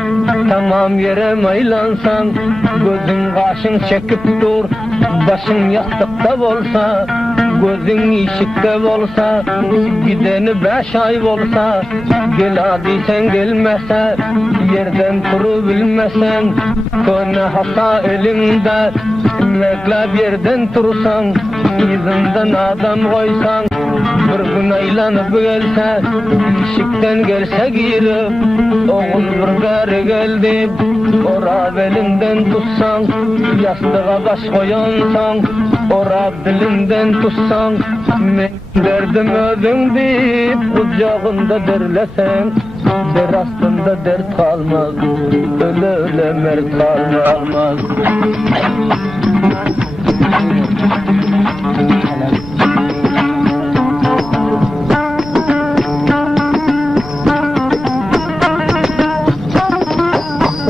Tamam yere maylansan Gözün kaşın çekip dur Başın yastıkta bolsa Gözün işikte bolsa Gideni 5 ay bolsa Gel hadi sen gelmese Yerden turu bilmesen Köne hata elinde Meklab yerden tursan Yüzünden adam koysan Bir gün aylanıp gelse İşikten gelse girip Oğul bir gari geldi Orab elinden tutsan Yastığa baş koyansan Orab dilinden tutsan Men derdim özün deyip Kucağında derlesen Der aslında dert kalmaz Öyle öyle mert kalmaz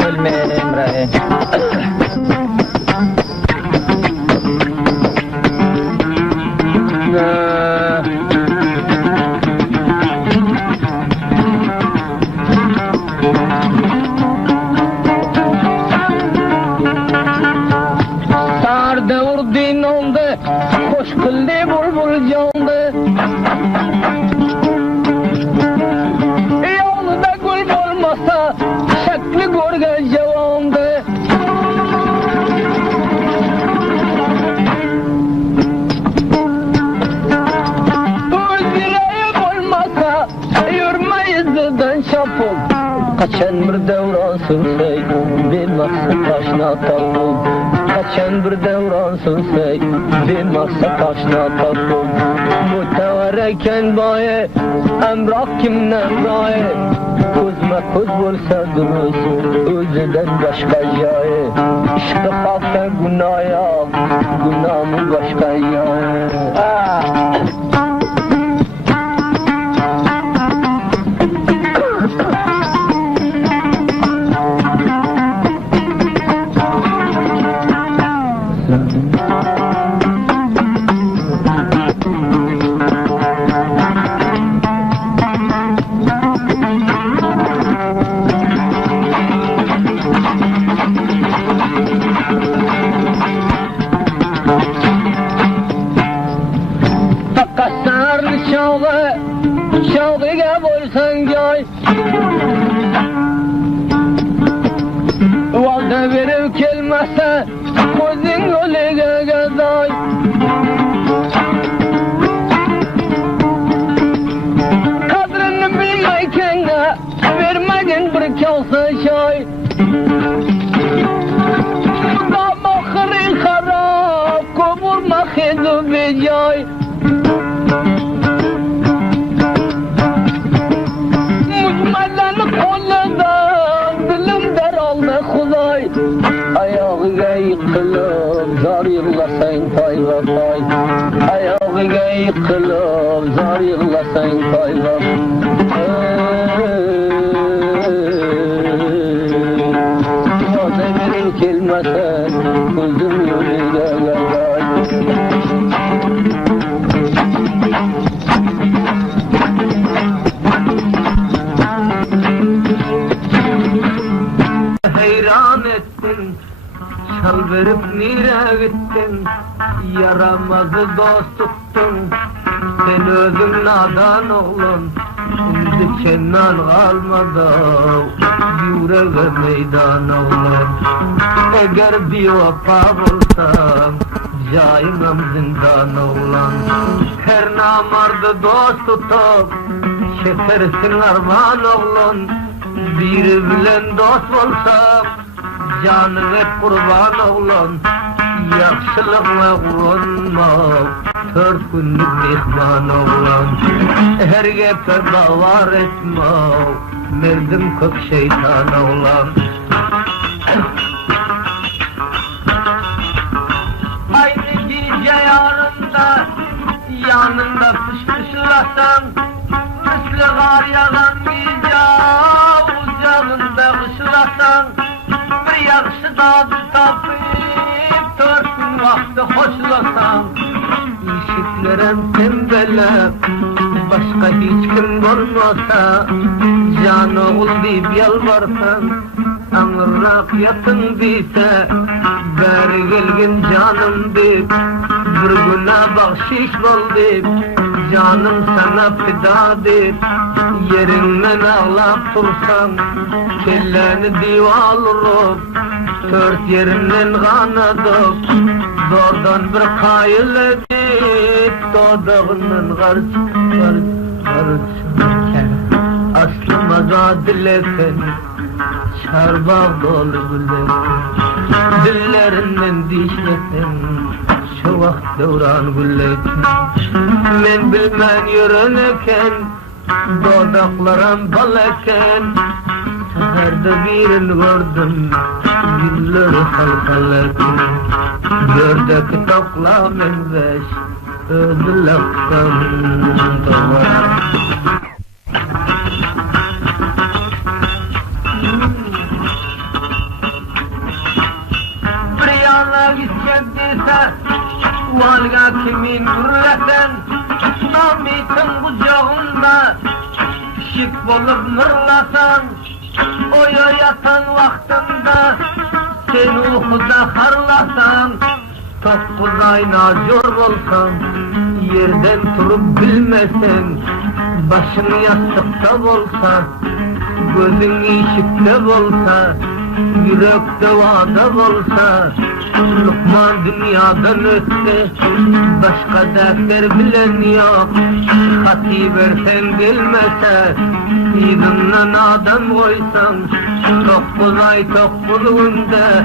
Ölmeyen Emre Hoş kıldı bulbul candı Yolda gül olmasa Şekli görgel cevandı Direğim olmasa Yürme yüzüden şapul Kaç Geçen bir devran sürsey bir maksat taşına taktım. Geçen bir devran sürsey bir maksat taşına taktım. Mutevereken baye emrak kimden gaye. Kuzma kuz bulsa duruz özüden başka jaye. İşte kalkta günaya günahımı başka jaye. Şavqiga bo'lsang joy va'da berib kelmasa ko'zing yo'liga gazoy qadrini bilmay kenga bermagin bir kosa choy moxiri xarob ko'murma hidu bejoy ayog'iga yiqilib zor yig'lasang toy va toy ayog'iga yiqilib zor yig'lasang toy va yo'lda berib kelmasa ko'zim yo'liga gazoy hayran ettin çal verip nire gittin yaramazı dost tuttun sen özün nadan oğlun şimdi çennan kalmadı yüreğe meydan oğlun eğer bir vapa bulsam cayınam zindan oğlan her namardı dost tutup şekersin arman oğlun biri bilen dost bolsam canıma kurban oğlan yaxşılıkla kurulma 4 günlük mehman oğlan her gepe bavar etme merdim kök şeytan oğlan aynı gece yanında fışfışlasan misli gar yağan ocağında kışlasan bir yaxşı dadı tapıp 4 gün vakti hoşlasan işitlerim tembelep başka hiç kim olmasa can oğul deyip yalvarsan anırrak yatın deyse beri gelgin canım deyip bir güne bahşiş bol deyip canım sana fida deyip yerinden ağlap dursan kelleni divalırıp 4 yerinden kanadıp zordan bir kayıl edip dodağından garç aslıma zadilesen çarbağ dolu güller dillerinden dişlesin şu vakt devran güllesin men bilmen yürüneken dodaklarım baleken seferde birini gördüm gülleri halkalekin gördeki tokla menveş ödülaktan doğar bir yana gitmek dese valga kimin gürlesen namitin kucağında pişik bolup mırlasan oya yatan vaktinde sen uykuda harlasan 9 ay nazor bolsan yerden turup bilmesen başın yastıkta bolsa gözün ışıkta bolsa yürekte vada bolsa Lukman dünyadan öttü başka dertler bilen yok Hati versen gelmese İdinle adam koysan 9 ay 9 günde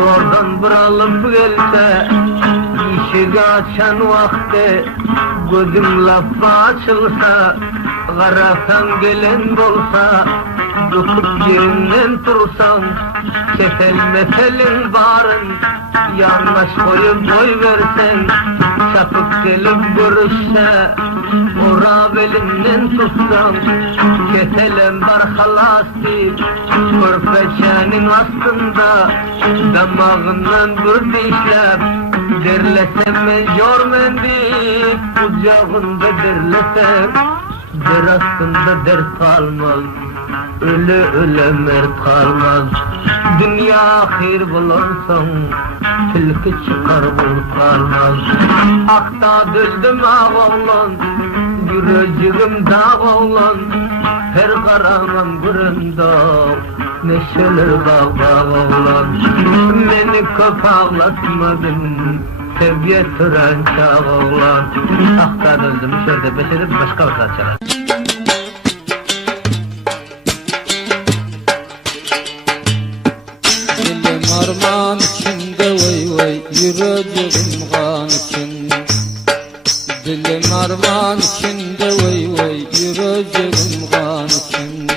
Doğrudan bir alıp gelse İşi açan vakti gözüm lafı açılsa Garasan gelen bolsa Dukup yerinden tursan Kefel meselin barın Yanlış koyup boy versen Çapıp gelip görüşse Ora belinden tutsan Keselem var halas deyip Körpeşenin astında Damağından bir dişlep Derlesem ben jormen deyip Kucağında derlesem Der aslında dert kalmaz Öle mert kalmaz Dünya ahir bularsan Tilki çıkar bul kalmaz Akta düzdüm ağ oğlan Yüreğim dağ oğlan Her karamam güründe Neşeler bağ oğlan Beni köp ağlatmadın Sevgiye tören çağ oğlan Akta düzdüm şöyle beşerip başka bir çalar Arman içinde vay vay yüreğim kan için Dilim arman içinde vay vay yüreğim kan için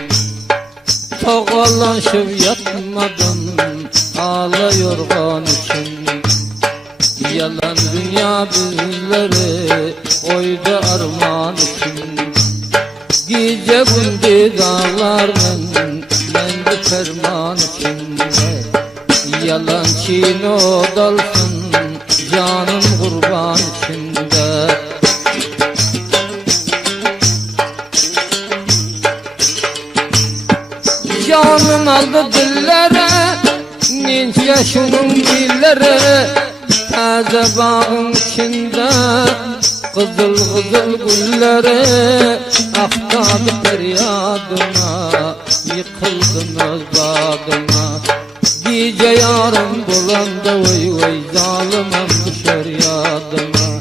Toğalaşıp yatmadım ağlıyor kan için Yalan dünya bizleri oydu arman için Gece gündüz dağlarım ben de ferman için Yalan çiğne dalsın canım kurban içinde Canım aldı dillere Ninç yaşımın dillere Taze bağın içinde Kızıl kızıl güllere Aktadı feryadıma Yıkıldınız bağdıma Gece yarım bulanda vay vay zalimem düşer yadıma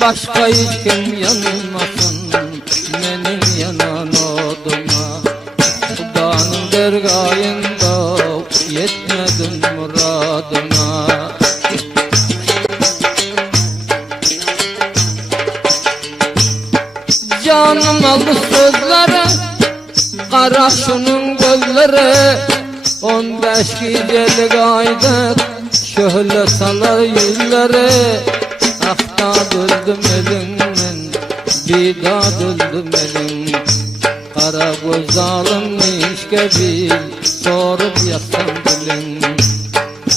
Başka hiç kim yanılmasın benim yanan oduma Hudanın dergahında yetmedin muradıma Canım aldı sözleri Kara şunun gözleri 15 gecelik ayda şöyle salar yüzleri Akta düldüm elimden bir daha düldüm elim Kara göz zalim işke bil sorup yatsam dilim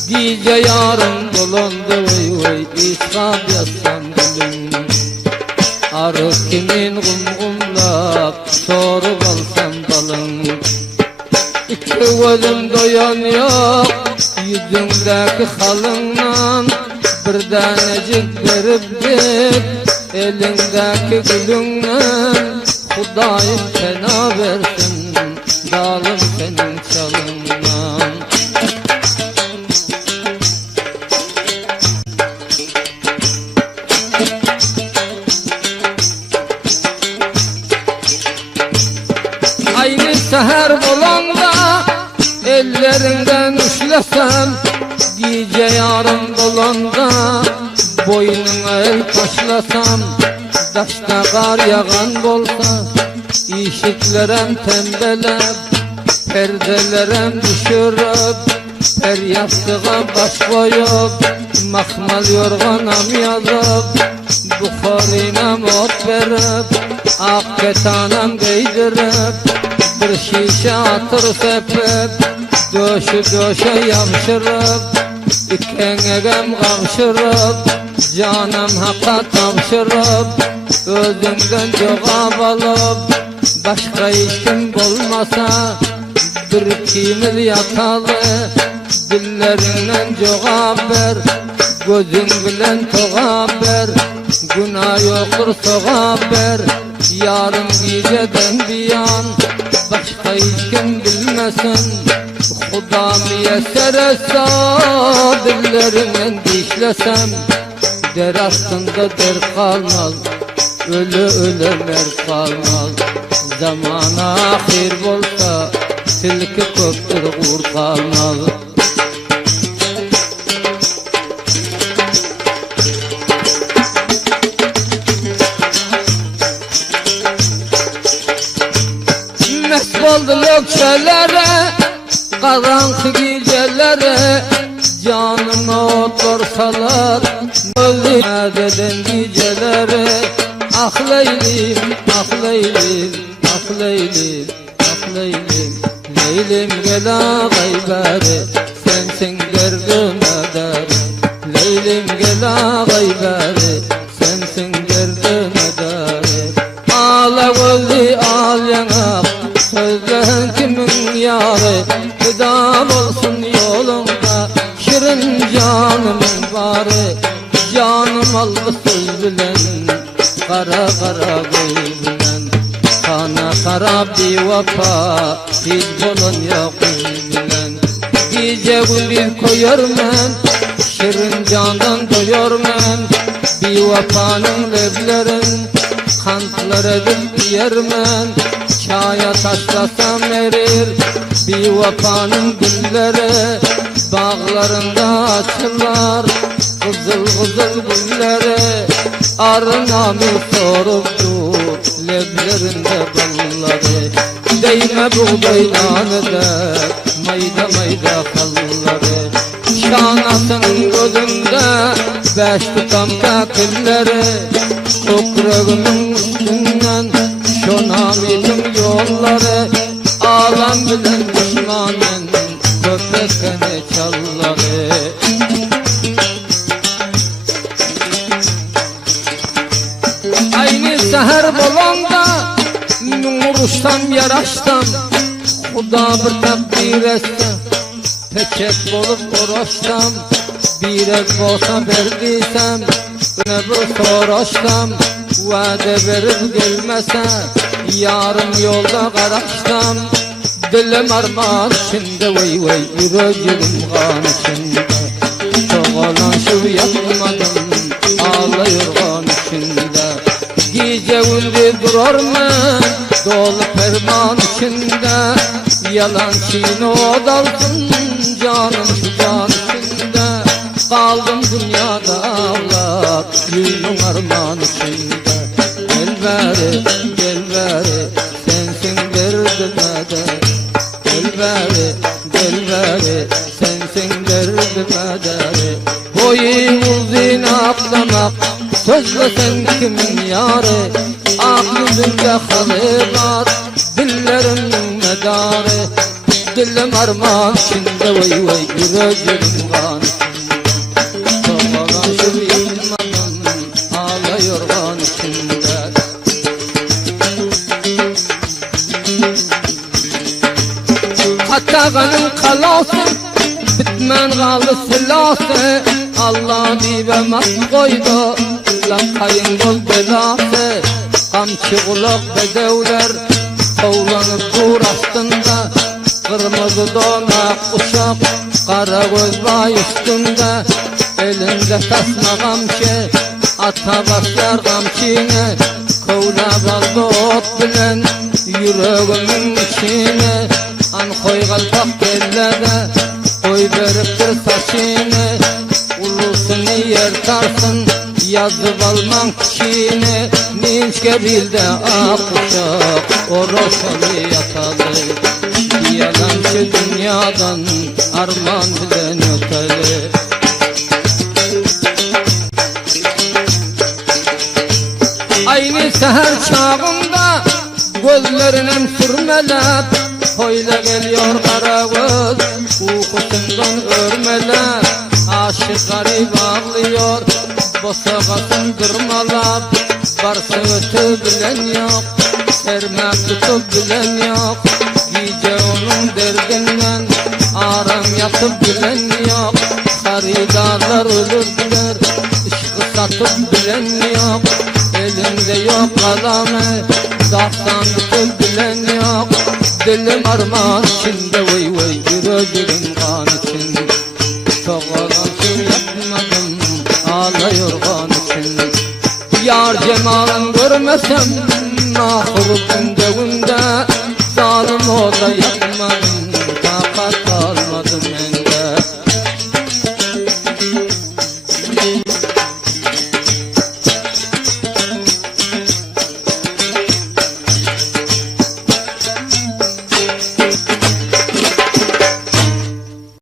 Gece yarım dolandı vay vay ishab yatsam dilim Arı kimin gumgumlap sorup alsam dalım İki gözüm doyan yok Yüzündeki halından Bir tanecik verip git Elindeki gülünden Hudayım fena versin Dalım senin çalından Aynı seher bolanda Ellerinden üşlesem Gece yarım dolanda Boynuna el taşlasam Daşta kar yağan bolsa İşitlerem tembelep Perdelerem düşürüp Per yastığa baş koyup Mahmal yorganam yazıp Buharinem ot verip Ak ketanam giydirip Bir şişe atır sepip Döşü döşe yavşırıp İkenegem kavşırıp Canım hakka tavşırıp Özünden cevap alıp Başka işim olmasa Bir kimil yatalı Dillerinden cevap ver Gözün bilen toğap ver Günah yoktur soğap ver Yarın geceden bir yan Başka hiç kim bilmesin. Hudam yeser etse dillerinden dişlesem, der astında der kalmaz, ölü ölü mer kalmaz. Zaman ahir bolsa tilki köptür gur kalmaz. Mest oldu lökçelere, karanlık gecelere, canımı otursalar öldürmeden gecelere. Ah Leylim, ah Leylim, ah Leylim, ah Leylim, Leylim gel ağaybari, sensin derdime deri. Leylim gel ağaybari, sensin derdime deri. Ağla gözlü al yanak, sözlen kimin yarı, fidam olsun yolunda, şirin canımın varı. Canım aldı söz bilen, kara kara göz bilen, kana kara bir vafa, hiç bolun yok bilen. Gece gündüz koyar men, şirin candan doyar men, bir vafanın leblerin, kantlar edip yermen. Çaya taşlasam erir, bir vafanın gülleri, bağlarında açılar, kızıl kızıl gülleri. Arnamı sorup dur, leblerinde balları, değme buğdaylanı da, mayda mayda kalları. Şanasın gözümde, beş tutam kakilleri, kokrağımın üstünden, şonamidim yolları. Ağlam bilen düşmanın, köpekene çalları. Aynı seher bolanda, nuruştam yaraştam, Huda bir takdir etsem, peçet bolup uğraştam. Bir el bolsa verdiysem, öne bir soraştam. Vade verip gelmese, yarım yolda karaştam. Dilim armağan içinde, vay vay yüreğim kan içinde. Çok olan şu yapmadım, ağlıyor kan içinde. Gece gündüz durarım, dolu ferman içinde. Yalan çiğne odalsın, canım şu can içinde. Kaldım dünyada ağlar, yüzüm armağan içinde. Gel beri, gel beri, sensin derdime de. Gel beri, gel beri, sensin derdime de. Boyu uzun atlamak, sözlesen kimin yarı. Ah yüzünde halı var, dillerimin medarı. Dilim armağan içinde, vay vay yüreğim kan içinde. Soğulan şu ilmanım, ağlıyor kan içinde. Katağının kalası, bitmen kaldı silası. Allah dibe mat koydu, lakayın gol belası. Kamçı kulak bedevler, kovlanıp dur astında. Kırmızı donak uşak, kara göz bay üstünde. Elinde tasma kamçı, ata başlar kamçine. Kovla baldı ot bilen, yüreğimin içine. An koy kalpak kellede, koy veriptir saçını. Ulusunu yertarsın, yazıp alman kişini. Ninçkerilde ak uşak, oroşalı yatalı. Yalan şu dünyadan, arman bilen öteli. Aynı seher çağında, gözlerinin sürmelep. Hoyla geliyor kara göz, uykusundan örmelep. Aşık garip ağlıyor, bosağasın dırmalap. Varsa ötü bilen yok, sermek tutup bilen yok. Gece onun derdinden, aram yatıp bilen yok. Haridarlar ölürler, ışığı satıp bilen yok. Elinde yok kalanı, Uzaktan bütün bilen yok, dilim armağan içinde vay vay, yüreğim kan içinde. Çok ağlansın yapmadım, ağlıyor kan içinde. Yar cemalın görmesem, ahır günde günde, zalim olsa yapmadım.